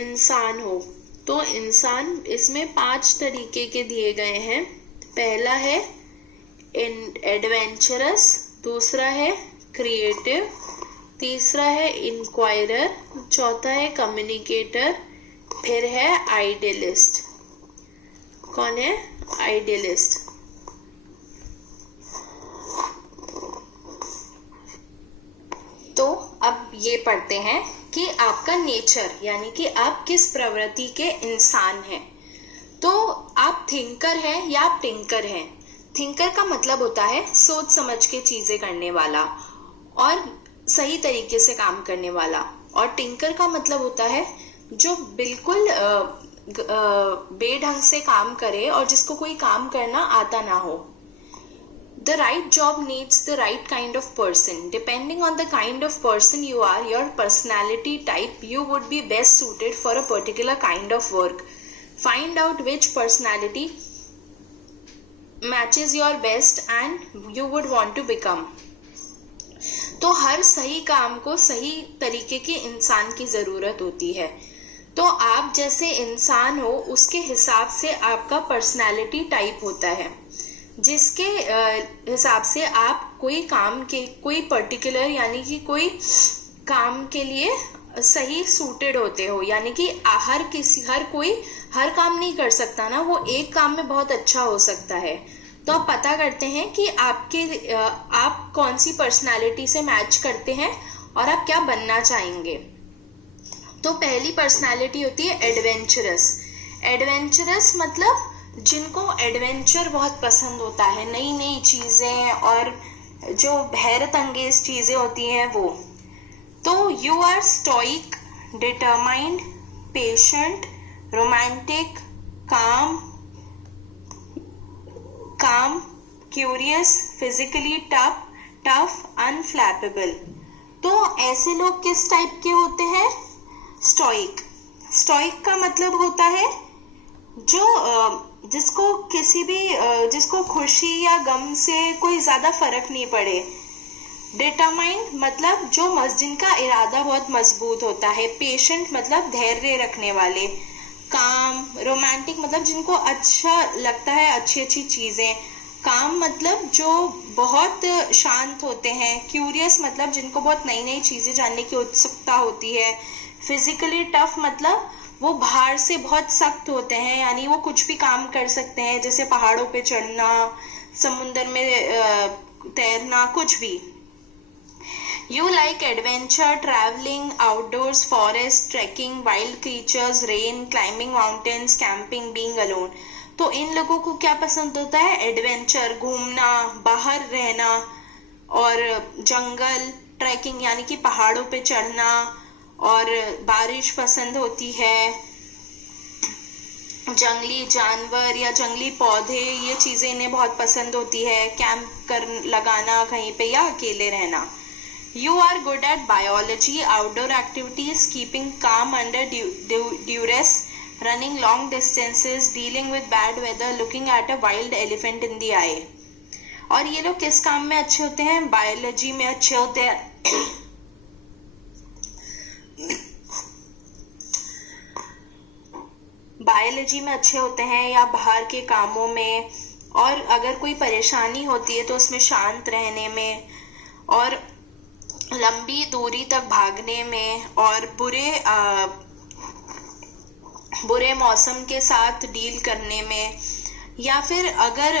इंसान हो. तो इंसान इसमें 5 तरीके के दिए गए हैं. पहला है एडवेंचरस, दूसरा है क्रिएटिव, तीसरा है इंक्वायरर, चौथा है कम्युनिकेटर, फिर है आइडियलिस्ट. कौन है आइडियलिस्ट? तो अब ये पढ़ते हैं कि आपका नेचर यानी कि आप किस प्रवृत्ति के इंसान हैं. तो आप थिंकर हैं या आप टिंकर हैं. थिंकर का मतलब होता है सोच समझ के चीजें करने वाला और सही तरीके से काम करने वाला. और टिंकर का मतलब होता है जो बिल्कुल बेढंग से काम करे और जिसको कोई काम करना आता ना हो. The right job needs the right kind of person. Depending on the kind of person you are, your personality type, you would be best suited for a particular kind of work. Find out which personality matches your best and you would want to become. तो हर सही काम को सही तरीके के इंसान की जरूरत होती है. तो आप जैसे इंसान हो उसके हिसाब से आपका पर्सनालिटी टाइप होता है, जिसके हिसाब से आप कोई पर्टिकुलर यानी कि कोई काम के लिए सही सूटेड होते हो. यानी कि हर कोई हर काम नहीं कर सकता ना, वो एक काम में बहुत अच्छा हो सकता है. तो आप पता करते हैं कि आप कौन सी पर्सनालिटी से मैच करते हैं और आप क्या बनना चाहेंगे. तो पहली पर्सनालिटी होती है एडवेंचरस. एडवेंचरस मतलब जिनको एडवेंचर बहुत पसंद होता है, नई नई चीजें और जो हैरत अंगेज चीजें होती हैं वो. तो you are stoic, determined, patient, romantic, calm, curious, physically tough, unflappable. तो ऐसे लोग किस टाइप के होते हैं? स्टोइक. स्टोइक का मतलब होता है जो जिसको खुशी या गम से कोई ज्यादा फर्क नहीं पड़े। डिटरमाइंड मतलब जिनका इरादा बहुत मजबूत होता है। पेशेंट मतलब धैर्य रखने वाले। काम रोमांटिक मतलब जिनको अच्छा लगता है अच्छी अच्छी चीजें। काम मतलब जो बहुत शांत होते हैं। क्यूरियस मतलब जिनको बहुत नई नई चीजें जानने की उत्सुकता होती है। फिजिकली टफ मतलब वो बाहर से बहुत सख्त होते हैं, यानी वो कुछ भी काम कर सकते हैं, जैसे पहाड़ों पे चढ़ना, समुद्र में तैरना, कुछ भी। You like adventure, traveling outdoors, forest, trekking, wild creatures, rain, climbing mountains, camping, being alone. तो इन लोगों को क्या पसंद होता है? एडवेंचर, घूमना, बाहर रहना, और जंगल, ट्रैकिंग यानी कि पहाड़ों पे चढ़ना, और बारिश पसंद होती है। जंगली जानवर या जंगली पौधे, ये चीजें इन्हें बहुत पसंद होती है। कैंप लगाना कहीं पे या अकेले रहना। You are good at biology, outdoor activities, keeping calm under duress, running long distances, dealing with bad weather, looking at a wild elephant in the eye. और ये लोग किस काम में अच्छे होते हैं? बायोलॉजी में अच्छे होते हैं। बायोलॉजी में अच्छे होते हैं या बाहर के कामों में, और अगर कोई परेशानी होती है तो उसमें शांत रहने में, और लंबी दूरी तक भागने में, और बुरे मौसम के साथ डील करने में, या फिर अगर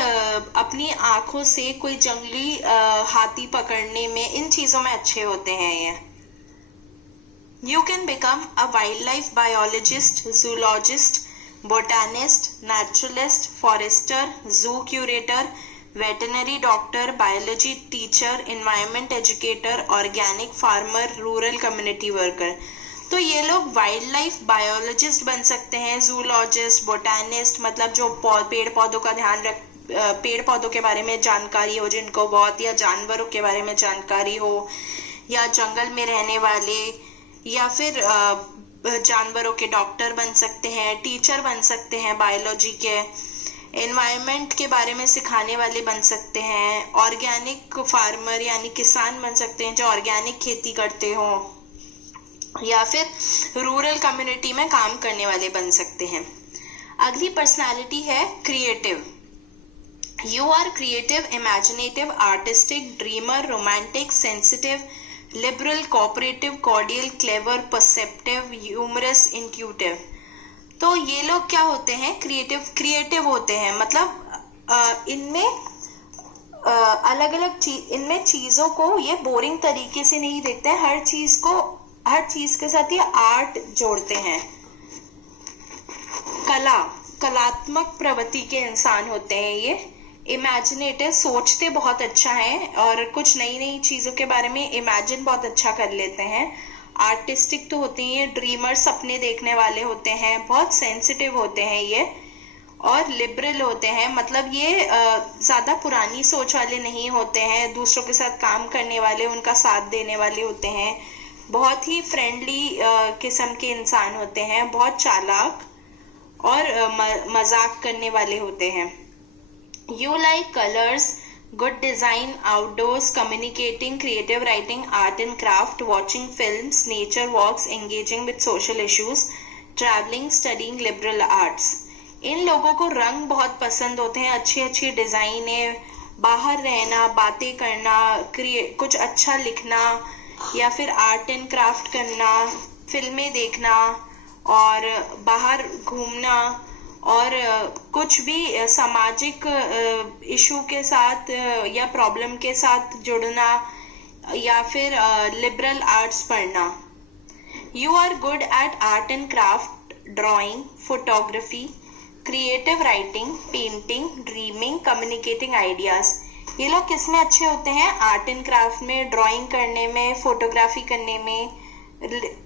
अपनी आंखों से कोई जंगली हाथी पकड़ने में, इन चीजों में अच्छे होते हैं ये। You can become a wildlife biologist, zoologist, botanist, naturalist, forester, zoo curator, veterinary doctor, biology teacher, environment educator, organic farmer, rural community worker. तो ये लोग वाइल्ड लाइफ बायोलॉजिस्ट बन सकते हैं, जूलॉजिस्ट, बोटानिस्ट मतलब जो पेड़ पौधों का ध्यान पेड़ पौधों के बारे में जानकारी हो जिनको बहुत, या जानवरों के बारे में जानकारी हो, या जंगल में रहने वाले, या फिर जानवरों के डॉक्टर बन सकते हैं, टीचर बन सकते हैं बायोलॉजी के, एनवायरनमेंट के बारे में सिखाने वाले बन सकते हैं, ऑर्गेनिक फार्मर यानी किसान बन सकते हैं जो ऑर्गेनिक खेती करते हो, या फिर रूरल कम्युनिटी में काम करने वाले बन सकते हैं। अगली पर्सनालिटी है creative. You are creative, imaginative, artistic, dreamer, romantic, sensitive, liberal, cooperative, cordial, clever, perceptive, humorous, intuitive. तो ये लोग क्या होते हैं? क्रिएटिव होते हैं, मतलब इनमें अलग अलग इनमें चीजों को ये बोरिंग तरीके से नहीं देखते हैं, हर चीज के साथ ये आर्ट जोड़ते हैं। कलात्मक प्रवृत्ति के इंसान होते हैं ये। इमेजिनेटिव, सोचते बहुत अच्छा है और कुछ नई नई चीजों के बारे में इमेजिन बहुत अच्छा कर लेते हैं। आर्टिस्टिक तो होते हैं, ड्रीमर सपने देखने वाले होते हैं, बहुत सेंसिटिव होते हैं ये, और लिबरल होते हैं, मतलब ये ज्यादा पुरानी सोच वाले नहीं होते हैं, दूसरों के साथ काम करने वाले, उनका साथ देने वाले होते हैं, बहुत ही फ्रेंडली किस्म के इंसान होते हैं, बहुत चालाक और मजाक करने वाले होते हैं। You like colors, good design, outdoors, communicating, creative writing, art and craft, watching films, nature walks, engaging with social issues, traveling, studying liberal arts. इन लोगों को रंग बहुत पसंद होते हैं, अच्छी अच्छी डिजाइनें, बाहर रहना, बातें करना, कुछ अच्छा लिखना, या फिर आर्ट एंड क्राफ्ट करना, फिल्में देखना, और बाहर घूमना, और कुछ भी सामाजिक इशू के साथ या प्रॉब्लम के साथ जुड़ना, या फिर लिबरल आर्ट्स पढ़ना। You are good at art and craft, drawing, photography, creative writing, painting, dreaming, communicating ideas. ये लोग किस में अच्छे होते हैं? आर्ट एंड क्राफ्ट में, ड्राइंग करने में, फोटोग्राफी करने में,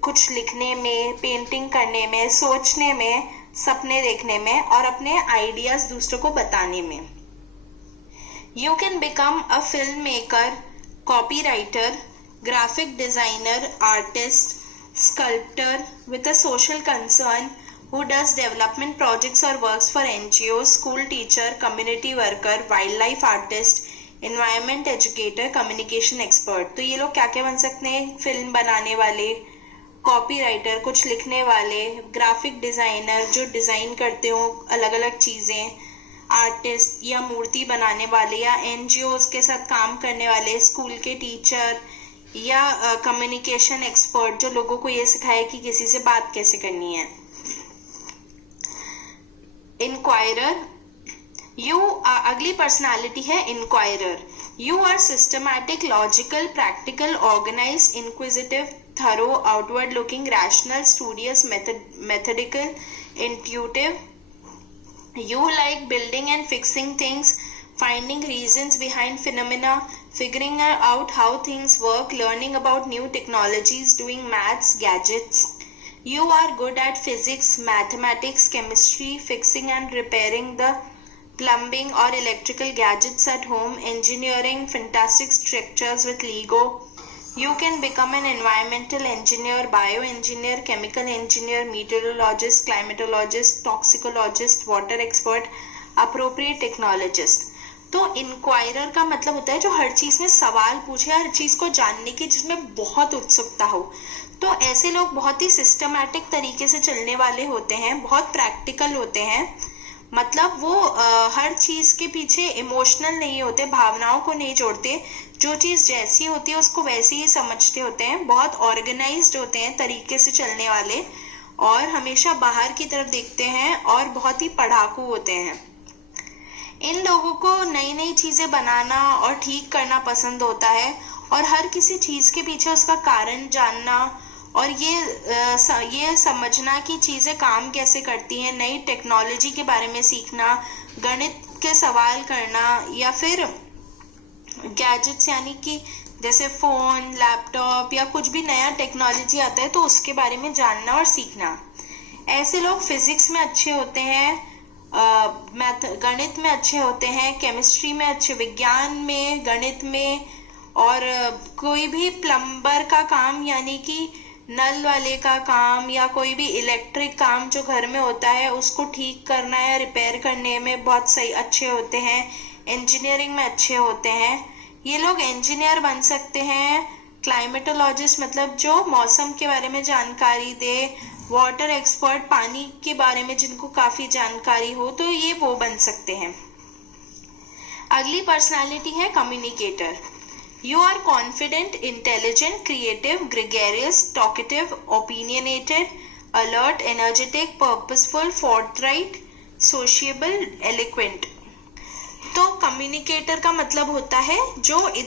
कुछ लिखने में, पेंटिंग करने में, सोचने में, सपने देखने में, और अपने आइडियाज दूसरों को बताने में। You can become a film maker, copy writer, graphic designer, artist, sculptor with a social concern, who does development projects or works for NGOs, school teacher, community worker, wildlife artist, environment educator, communication expert। तो ये लोग क्या क्या बन सकते हैं? Film बनाने वाले, कॉपी राइटर कुछ लिखने वाले, ग्राफिक डिजाइनर जो डिजाइन करते हो अलग अलग चीजें, आर्टिस्ट या मूर्ति बनाने वाले, या एनजीओज के साथ काम करने वाले, स्कूल के टीचर, या कम्युनिकेशन एक्सपर्ट जो लोगों को ये सिखाए कि किसी से बात कैसे करनी है। इंक्वायरर, अगली पर्सनालिटी है inquirer. You are systematic, logical, practical, organise, inquisitive, thorough, outward looking, rational, studious, methodical, intuitive. You like building and fixing things, finding reasons behind phenomena, figuring out how things work, learning about new technologies, doing maths, gadgets. You are good at physics, mathematics, chemistry, fixing and repairing the plumbing or electrical gadgets at home, engineering fantastic structures with Lego. You can become an environmental engineer, bioengineer, chemical engineer, meteorologist, climatologist, toxicologist, water expert, appropriate technologist। तो inquirer का मतलब होता है जो हर चीज में सवाल पूछे, हर चीज को जानने की जिसमें बहुत उत्सुकता हो। तो ऐसे लोग बहुत ही सिस्टमैटिक तरीके से चलने वाले होते हैं, बहुत प्रैक्टिकल होते हैं, मतलब वो हर चीज के पीछे इमोशनल नहीं होते, भावनाओं को नहीं जोड़ते, जो चीज जैसी होती है उसको वैसे ही समझते होते हैं, बहुत ऑर्गेनाइज्ड होते हैं तरीके से चलने वाले, और हमेशा बाहर की तरफ देखते हैं और बहुत ही पढ़ाकू होते हैं। इन लोगों को नई नई चीजें बनाना और ठीक करना पसंद होता है, और हर किसी चीज के पीछे उसका कारण जानना और ये समझना कि चीजें काम कैसे करती हैं, नई टेक्नोलॉजी के बारे में सीखना, गणित के सवाल करना, या फिर गैजेट्स यानी कि जैसे फोन, लैपटॉप या कुछ भी नया टेक्नोलॉजी आता है तो उसके बारे में जानना और सीखना। ऐसे लोग फिजिक्स में अच्छे होते हैं, गणित में अच्छे होते हैं, केमिस्ट्री में अच्छे, विज्ञान में, गणित में, और कोई भी प्लम्बर का काम यानी कि नल वाले का काम या कोई भी इलेक्ट्रिक काम जो घर में होता है उसको ठीक करना या रिपेयर करने में बहुत सही अच्छे होते हैं। इंजीनियरिंग में अच्छे होते हैं। ये लोग इंजीनियर बन सकते हैं। क्लाइमेटोलॉजिस्ट मतलब जो मौसम के बारे में जानकारी दे, वाटर एक्सपर्ट पानी के बारे में जिनको काफी जानकारी हो, तो ये वो बन सकते हैं। अगली पर्सनालिटी है communicator. You are confident, intelligent, creative, gregarious, talkative, opinionated, alert, energetic, purposeful, forthright, sociable, eloquent। तो कम्युनिकेटर का मतलब होता है जो एक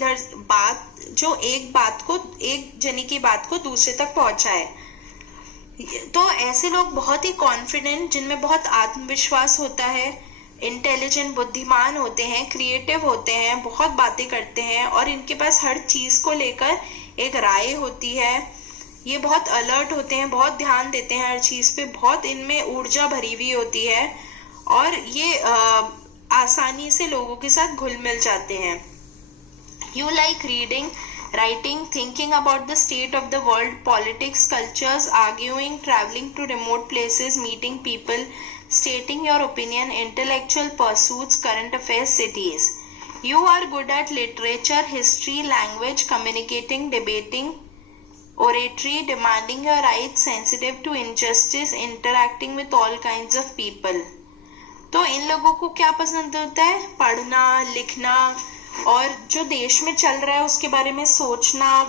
जने की बात को दूसरे तक पहुंचाए। तो ऐसे लोग बहुत ही कॉन्फिडेंट, जिनमें बहुत आत्मविश्वास होता है, इंटेलिजेंट बुद्धिमान होते हैं, क्रिएटिव होते हैं, बहुत बातें करते हैं और इनके पास हर चीज को लेकर एक राय होती है। ये बहुत अलर्ट होते हैं, बहुत ध्यान देते हैं हर चीज पे, बहुत इनमें ऊर्जा भरी हुई होती है और ये आसानी से लोगों के साथ घुल मिल जाते हैं। You like reading, writing, thinking about the state of the world, politics, cultures, arguing, traveling to remote places, meeting people, stating your opinion, intellectual pursuits, current affairs, cities. You are good at literature, history, language, communicating, debating, oratory, demanding your rights, sensitive to injustice, interacting with all kinds of people. तो इन लोगों को क्या पसंद होता है? पढ़ना, लिखना और जो देश में चल रहा है उसके बारे में सोचना,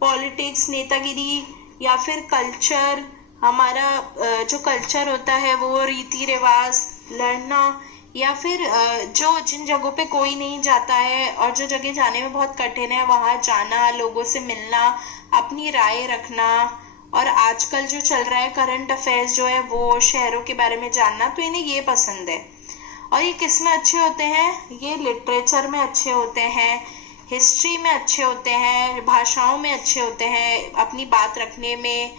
पॉलिटिक्स, नेतागिरी या फिर कल्चर, हमारा जो कल्चर होता है वो रीति रिवाज, लड़ना, या फिर जो जिन जगहों पे कोई नहीं जाता है और जो जगह जाने में बहुत कठिन है वहां जाना, लोगों से मिलना, अपनी राय रखना, और आजकल जो चल रहा है करंट अफेयर्स जो है वो शहरों के बारे में जानना, तो इन्हें ये पसंद है। और ये किस में अच्छे होते हैं? ये लिटरेचर में अच्छे होते हैं, हिस्ट्री में अच्छे होते हैं, भाषाओं में अच्छे होते हैं, अपनी बात रखने में,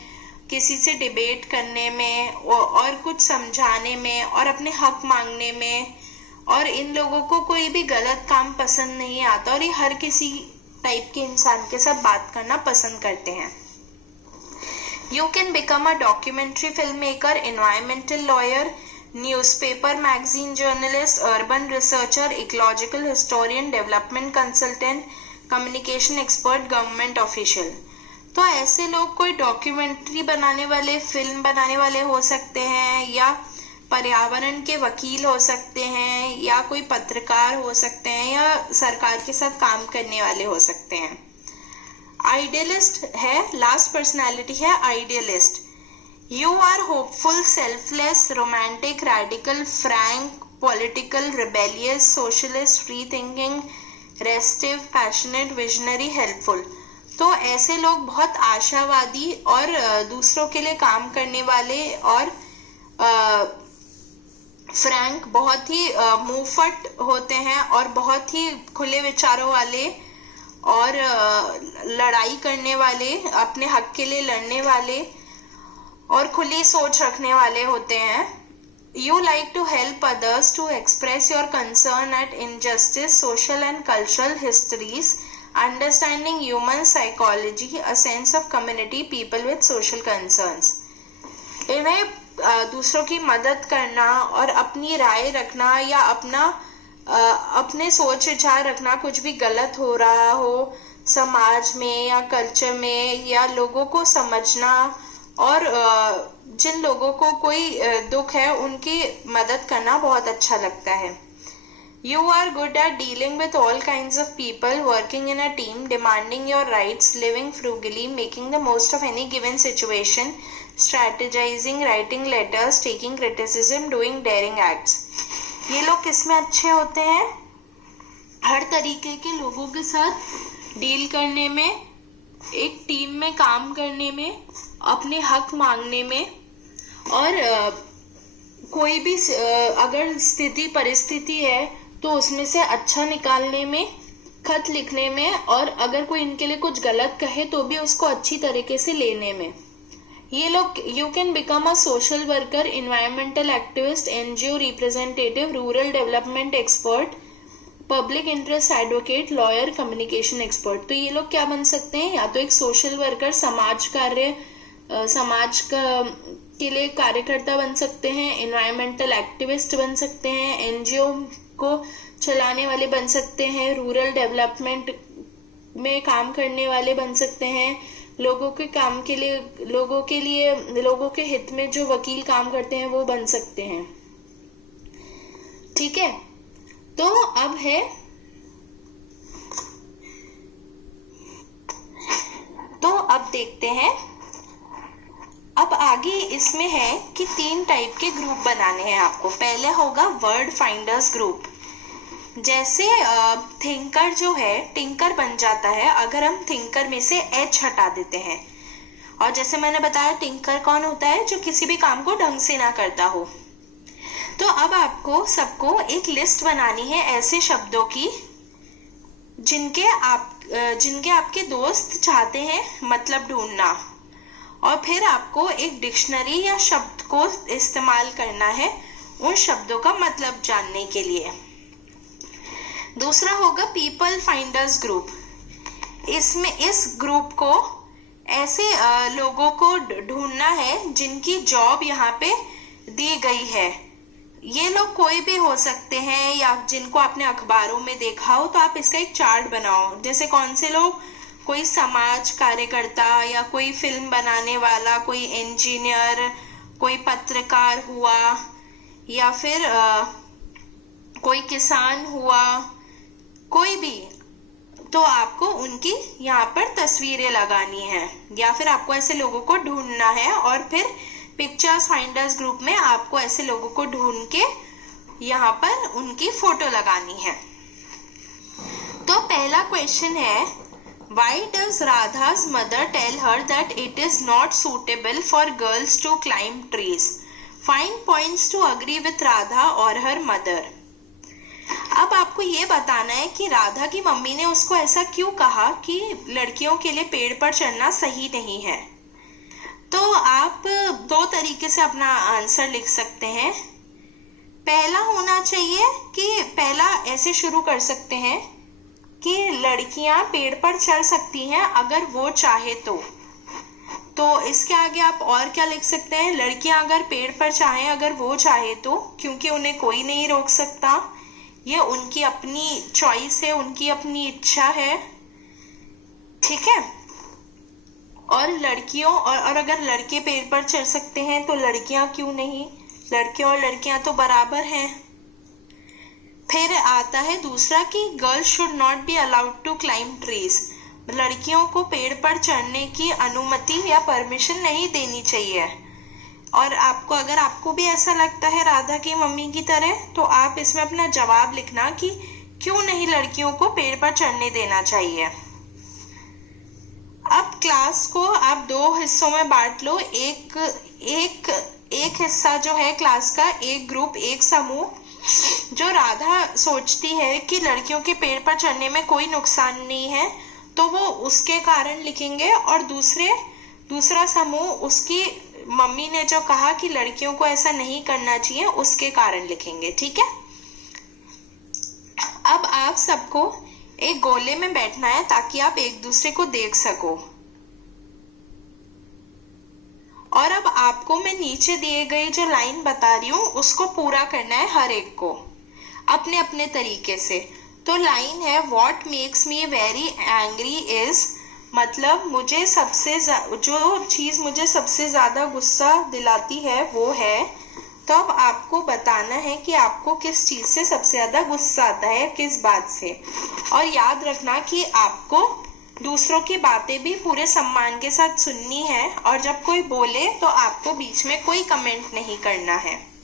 किसी से डिबेट करने में और कुछ समझाने में और अपने हक मांगने में। और इन लोगों को कोई भी गलत काम पसंद नहीं आता और ये हर किसी टाइप के इंसान के साथ बात करना पसंद करते हैं। You can become a documentary filmmaker, environmental lawyer, newspaper magazine journalist, urban researcher, ecological historian, development consultant, communication expert, government official. तो ऐसे लोग कोई डॉक्यूमेंट्री बनाने वाले, फिल्म बनाने वाले हो सकते हैं, या पर्यावरण के वकील हो सकते हैं, या कोई पत्रकार हो सकते हैं, या सरकार के साथ काम करने वाले हो सकते हैं। आइडियलिस्ट है, लास्ट पर्सनालिटी है idealist. You are hopeful, selfless, romantic, radical, frank, political, rebellious, socialist, free thinking, restive, passionate, visionary, helpful. तो ऐसे लोग बहुत आशावादी और दूसरों के लिए काम करने वाले, और फ्रैंक बहुत ही मुंहफट होते हैं, और बहुत ही खुले विचारों वाले, और लड़ाई करने वाले, अपने हक के लिए लड़ने वाले, और खुली सोच रखने वाले होते हैं। You like to help others to express your concern at injustice, social and cultural histories, understanding human psychology, a sense of community, people with social concerns. इन्हें दूसरों की मदद करना और अपनी राय रखना, या अपने सोच विचार रखना, कुछ भी गलत हो रहा हो समाज में या कल्चर में, या लोगों को समझना, और जिन लोगों को कोई दुख है उनकी मदद करना बहुत अच्छा लगता है। You are good at dealing with all kinds of people, working in a team, demanding your rights, living frugally, making the most of any given situation, strategizing, writing letters, taking criticism, doing daring acts. ये लोग किसमें अच्छे होते हैं? हर तरीके के लोगों के साथ डील करने में, एक टीम में काम करने में, अपने हक मांगने में, और कोई भी अगर परिस्थिति है तो उसमें से अच्छा निकालने में, खत लिखने में, और अगर कोई इनके लिए कुछ गलत कहे तो भी उसको अच्छी तरीके से लेने में। ये लोग you can become a social worker, environmental activist, NGO representative, rural development expert, public interest advocate, lawyer, communication expert. तो ये लोग क्या बन सकते हैं? या तो एक सोशल वर्कर, समाज के लिए कार्यकर्ता बन सकते हैं, एनवायरमेंटल एक्टिविस्ट बन सकते हैं, एनजीओ को चलाने वाले बन सकते हैं, रूरल डेवलपमेंट में काम करने वाले बन सकते हैं, लोगों के काम के लिए, लोगों के हित में जो वकील काम करते हैं वो बन सकते हैं। ठीक है, तो अब देखते हैं, अब आगे इसमें है कि 3 टाइप के ग्रुप बनाने हैं आपको। पहले होगा वर्ड फाइंडर्स ग्रुप। जैसे थिंकर जो है, टिंकर बन जाता है अगर हम थिंकर में से एच हटा देते हैं। और जैसे मैंने बताया, टिंकर कौन होता है? जो किसी भी काम को ढंग से ना करता हो। तो अब आपको सबको एक लिस्ट बनानी है ऐसे शब्दों की जिनके आपके दोस्त चाहते हैं मतलब ढूंढना, और फिर आपको एक डिक्शनरी या शब्द को इस्तेमाल करना है उन शब्दों का मतलब जानने के लिए। दूसरा होगा पीपल फाइंडर्स ग्रुप। इस ग्रुप को ऐसे लोगों को ढूंढना है जिनकी जॉब यहाँ पे दी गई है। ये लोग कोई भी हो सकते हैं, या जिनको आपने अखबारों में देखा हो, तो आप इसका एक चार्ट बनाओ। जैसे कौन से लोग? कोई समाज कार्यकर्ता, या कोई फिल्म बनाने वाला, कोई इंजीनियर, कोई पत्रकार हुआ, या फिर कोई किसान हुआ, कोई भी। तो आपको उनकी यहाँ पर तस्वीरें लगानी है, या फिर आपको ऐसे लोगों को ढूंढना है, और फिर पिक्चर्स फाइंडर्स ग्रुप में आपको ऐसे लोगों को ढूंढ के यहाँ पर उनकी फोटो लगानी है। तो पहला क्वेश्चन है, why does Radha's mother tell her that it is not suitable for girls to climb trees? Find points to agree with Radha or her mother. अब आपको ये बताना है कि राधा की मम्मी ने उसको ऐसा क्यों कहा कि लड़कियों के लिए पेड़ पर चढ़ना सही नहीं है। तो आप 2 तरीके से अपना आंसर लिख सकते हैं। पहला होना चाहिए कि पहला ऐसे शुरू कर सकते हैं कि लड़कियां पेड़ पर चढ़ सकती हैं अगर वो चाहे तो। तो इसके आगे आप और क्या लिख सकते हैं, लड़कियां अगर पेड़ पर चाहें, अगर वो चाहे तो, क्योंकि उन्हें कोई नहीं रोक सकता, ये उनकी अपनी चॉइस है, उनकी अपनी इच्छा है, ठीक है। और लड़कियों और अगर लड़के पेड़ पर चढ़ सकते हैं तो लड़कियां क्यों नहीं, लड़के और लड़कियां तो बराबर हैं। फिर आता है दूसरा कि girls should not be allowed to climb trees, लड़कियों को पेड़ पर चढ़ने की अनुमति या परमिशन नहीं देनी चाहिए। और अगर आपको भी ऐसा लगता है राधा की मम्मी की तरह, तो आप इसमें अपना जवाब लिखना कि क्यों नहीं लड़कियों को पेड़ पर चढ़ने देना चाहिए। अब क्लास को आप दो हिस्सों में बांट लो। एक हिस्सा जो है क्लास का, एक ग्रुप, एक समूह, जो राधा सोचती है कि लड़कियों के पेड़ पर चढ़ने में कोई नुकसान नहीं है, तो वो उसके कारण लिखेंगे। और दूसरा समूह उसकी मम्मी ने जो कहा कि लड़कियों को ऐसा नहीं करना चाहिए, उसके कारण लिखेंगे, ठीक है। अब आप सबको एक गोले में बैठना है ताकि आप एक दूसरे को देख सको। और अब आपको मैं नीचे दिए गई जो लाइन बता रही हूँ उसको पूरा करना है, हर एक को अपने अपने तरीके से। तो लाइन है, what makes me very angry is, मतलब जो चीज मुझे सबसे ज्यादा गुस्सा दिलाती है वो है। तो अब आपको बताना है कि आपको किस चीज से सबसे ज्यादा गुस्सा आता है, किस बात से। और याद रखना कि आपको दूसरों की बातें भी पूरे सम्मान के साथ सुननी है, और जब कोई बोले तो आपको बीच में कोई कमेंट नहीं करना है।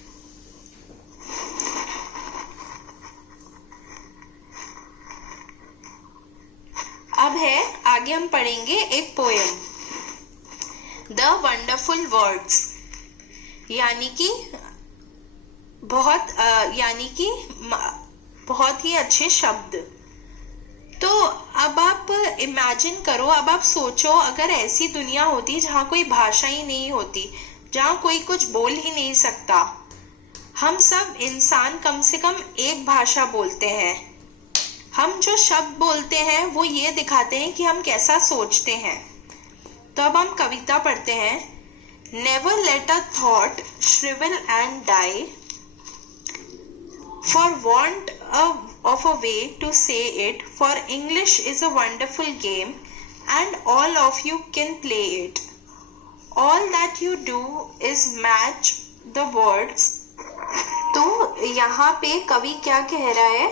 अब आगे हम पढ़ेंगे एक पोएम, द वंडरफुल वर्ड्स, यानी कि बहुत ही अच्छे शब्द। तो अब आप इमेजिन करो, अब आप सोचो, अगर ऐसी दुनिया होती जहाँ कोई भाषा ही नहीं होती, जहाँ कोई कुछ बोल ही नहीं सकता, हम सब इंसान कम से कम एक भाषा बोलते हैं। हम जो शब्द बोलते हैं वो ये दिखाते हैं कि हम कैसा सोचते हैं। तो अब हम कविता पढ़ते हैं। Never let a thought shrivel and die, for want of a way to say it, for English is a wonderful game and all of you can play it. All that you do is match the words. तो यहाँ पे कवि क्या कह रहा है,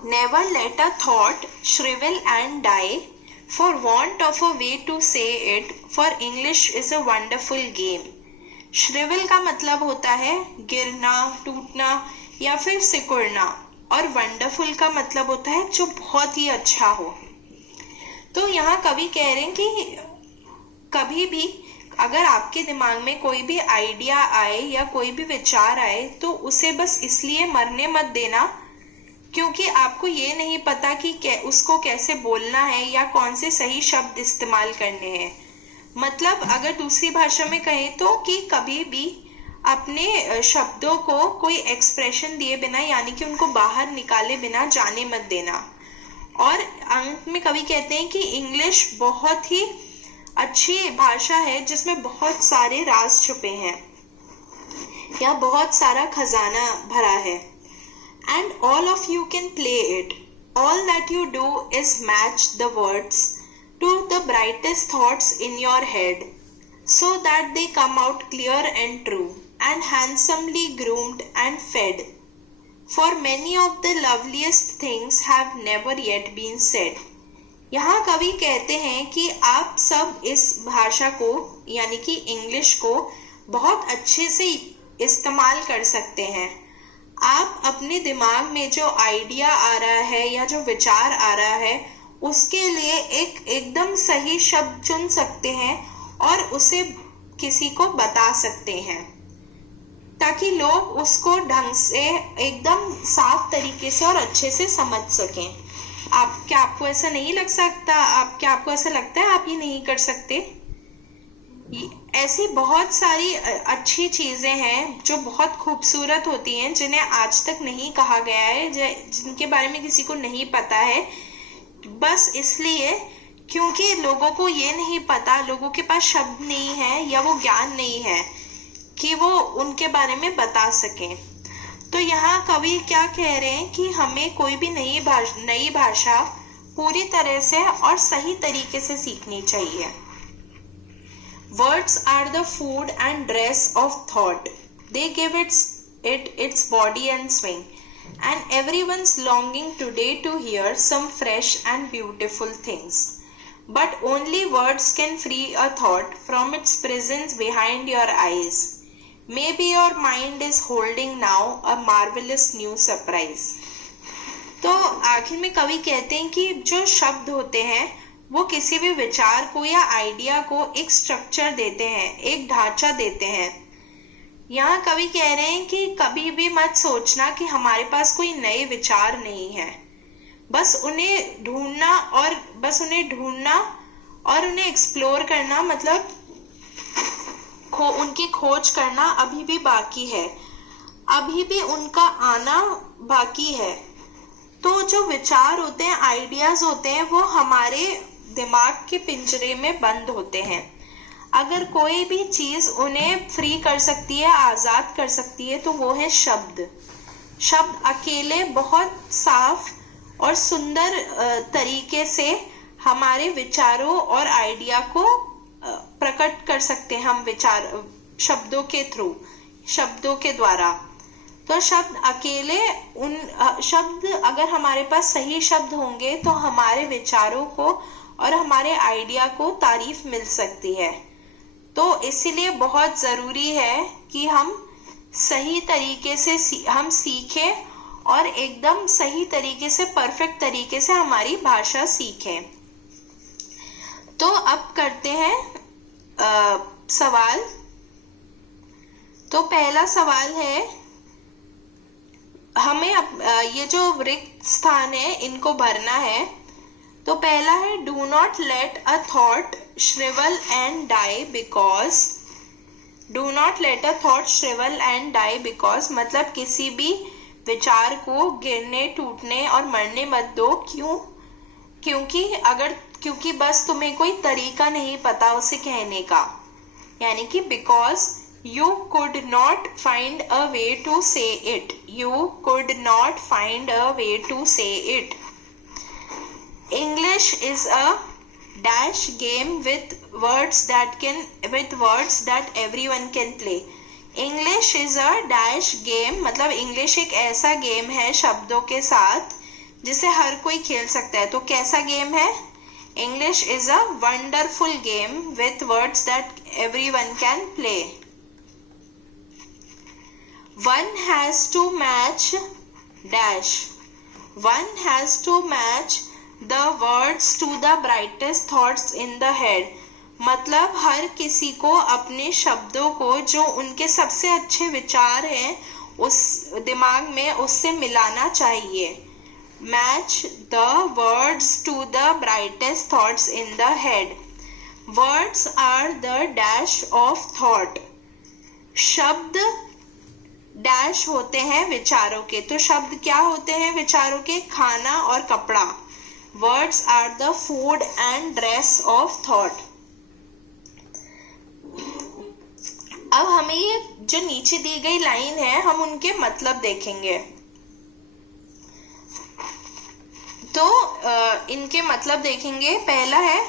Never let a thought shrivel and die, for want of a way to say it, for English is a wonderful game. shrivel का मतलब होता है गिरना, टूटना या फिर सिकुड़ना, और wonderful का मतलब होता है जो बहुत ही अच्छा हो। तो यहाँ कवि कह रहे हैं कि कभी भी अगर आपके दिमाग में कोई भी आइडिया आए या कोई भी विचार आए, तो उसे बस इसलिए मरने मत देना क्योंकि आपको ये नहीं पता कि उसको कैसे बोलना है या कौन से सही शब्द इस्तेमाल करने हैं। मतलब अगर दूसरी भाषा में कहें तो कि कभी भी अपने शब्दों को कोई एक्सप्रेशन दिए बिना, यानी कि उनको बाहर निकाले बिना जाने मत देना। और अंत में कवि कहते हैं कि इंग्लिश बहुत ही अच्छी भाषा है जिसमें बहुत सारे राज छुपे हैं या बहुत सारा खजाना भरा है। And all of you can play it. All that you do is match the words to the brightest thoughts in your head, so that they come out clear and true, and handsomely groomed and fed. For many of the loveliest things have never yet been said. यहाँ कवि कहते हैं कि आप सब इस भाषा को यानी कि इंग्लिश को बहुत अच्छे से इस्तेमाल कर सकते हैं। आप अपने दिमाग में जो आइडिया आ रहा है या जो विचार आ रहा है उसके लिए एकदम सही शब्द चुन सकते हैं और उसे किसी को बता सकते हैं ताकि लोग उसको ढंग से एकदम साफ तरीके से और अच्छे से समझ सकें। आपको ऐसा नहीं लग सकता? आपको ऐसा लगता है आप ये नहीं कर सकते? ऐसी बहुत सारी अच्छी चीजें हैं जो बहुत खूबसूरत होती हैं जिन्हें आज तक नहीं कहा गया है, जिनके बारे में किसी को नहीं पता है, बस इसलिए क्योंकि लोगों को ये नहीं पता, लोगों के पास शब्द नहीं है या वो ज्ञान नहीं है कि वो उनके बारे में बता सकें। तो यहाँ कवि क्या कह रहे हैं कि हमें कोई भी नई भाषा पूरी तरह से और सही तरीके से सीखनी चाहिए। Words are the food and dress of thought. They give it its body and swing. And everyone's longing today to hear some fresh and beautiful things. But only words can free a thought from its presence behind your eyes. Maybe your mind is holding now a marvelous new surprise. तो आखिर में कवि कहते हैं कि जो शब्द होते हैं वो किसी भी विचार को या आइडिया को एक स्ट्रक्चर देते हैं, एक ढांचा देते हैं। यहाँ कवि कह रहे हैं कि कभी भी मत सोचना कि हमारे पास कोई नए विचार नहीं है, बस उन्हें ढूंढना और उन्हें एक्सप्लोर करना, मतलब उनकी खोज करना अभी भी बाकी है, अभी भी उनका आना बाकी है। तो जो विचार होते हैं, आइडियाज होते हैं, वो हमारे दिमाग के पिंजरे में बंद होते हैं। अगर कोई भी चीज उन्हें फ्री कर सकती है, आजाद कर सकती है, तो वो है शब्द। शब्द अकेले बहुत साफ और सुंदर तरीके से हमारे विचारों और आइडिया को प्रकट कर सकते हैं। हम शब्दों के थ्रू, शब्दों के द्वारा। तो शब्द अकेले, शब्द अगर हमारे पास सही शब्द होंगे तो हमारे विचारों को और हमारे आइडिया को तारीफ मिल सकती है। तो इसीलिए बहुत जरूरी है कि हम सही तरीके से हम सीखें और एकदम सही तरीके से, परफेक्ट तरीके से हमारी भाषा सीखें। तो अब करते हैं सवाल। तो पहला सवाल है, हमें ये जो रिक्त स्थान है इनको भरना है। तो पहला है, do not let a thought shrivel and die because. Do not let a thought shrivel and die because मतलब किसी भी विचार को गिरने, टूटने और मरने मत दो। क्यों? क्योंकि बस तुम्हें कोई तरीका नहीं पता उसे कहने का, यानी कि because you could not find a way to say it. You could not find a way to say it. English is a dash game with words that everyone can play. English is a dash game मतलब English एक ऐसा game है शब्दों के साथ जिसे हर कोई खेल सकता है। तो कैसा गेम है? English is a wonderful game with words that everyone can play. One has to match dash. One has to match the words to the brightest thoughts in the head. मतलब हर किसी को अपने शब्दों को जो उनके सबसे अच्छे विचार हैं उस दिमाग में उससे मिलाना चाहिए। Match the words to the brightest thoughts in the head. Words are the dash of thought. शब्द डैश होते हैं विचारों के। तो शब्द क्या होते हैं विचारों के? खाना और कपड़ा। Words are the food and dress of thought. अब हमें ये जो नीचे दी गई लाइन है हम उनके मतलब देखेंगे। तो इनके मतलब देखेंगे। पहला है,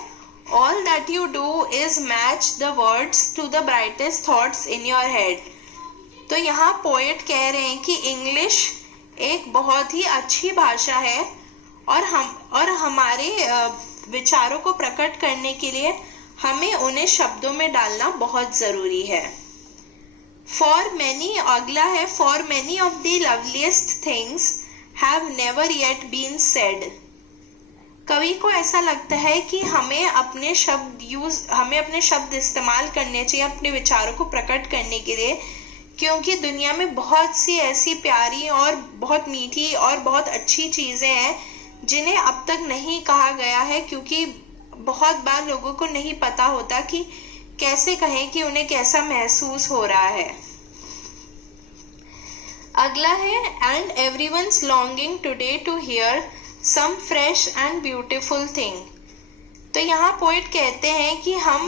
all that you do is match the words to the brightest thoughts in your head. तो यहाँ पोएट कह रहे हैं कि इंग्लिश एक बहुत ही अच्छी भाषा है और हमारे विचारों को प्रकट करने के लिए हमें उन्हें शब्दों में डालना बहुत जरूरी है। फॉर मैनी, अगला है, for many of the loveliest things have never yet been said. कवि को ऐसा लगता है कि हमें अपने शब्द इस्तेमाल करने चाहिए अपने विचारों को प्रकट करने के लिए, क्योंकि दुनिया में बहुत सी ऐसी प्यारी और बहुत मीठी और बहुत अच्छी चीजें हैं जिन्हें अब तक नहीं कहा गया है, क्योंकि बहुत बार लोगों को नहीं पता होता कि कैसे कहें कि उन्हें कैसा महसूस हो रहा है। अगला है, and everyone's longing today to hear some fresh and beautiful thing. तो यहाँ पोएट कहते हैं कि हम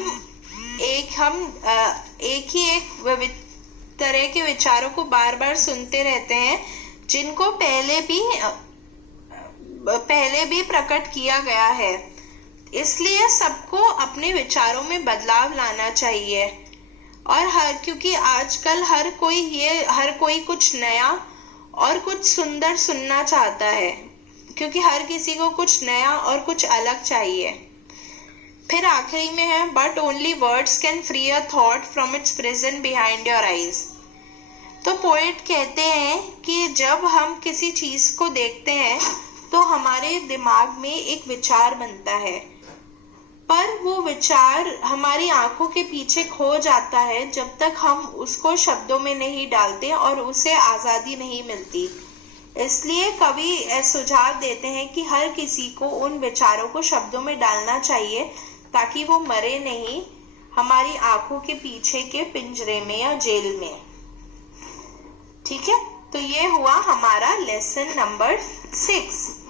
एक ही तरह के विचारों को बार बार सुनते रहते हैं, जिनको पहले भी प्रकट किया गया है। इसलिए सबको अपने विचारों में बदलाव लाना चाहिए। और क्योंकि आजकल हर कोई कुछ नया और कुछ सुंदर सुनना चाहता है, क्योंकि हर किसी को कुछ नया और कुछ अलग चाहिए। फिर आखिरी में है, but only words can free a thought from its prison behind your eyes. तो पोएट कहते हैं कि जब हम किसी चीज को देखते हैं तो हमारे दिमाग में एक विचार बनता है, पर वो विचार हमारी आंखों के पीछे खो जाता है जब तक हम उसको शब्दों में नहीं डालते और उसे आजादी नहीं मिलती। इसलिए कवि सुझाव देते हैं कि हर किसी को उन विचारों को शब्दों में डालना चाहिए, ताकि वो मरे नहीं हमारी आंखों के पीछे के पिंजरे में या जेल में। ठीक है, तो ये हुआ हमारा लेसन नंबर 6।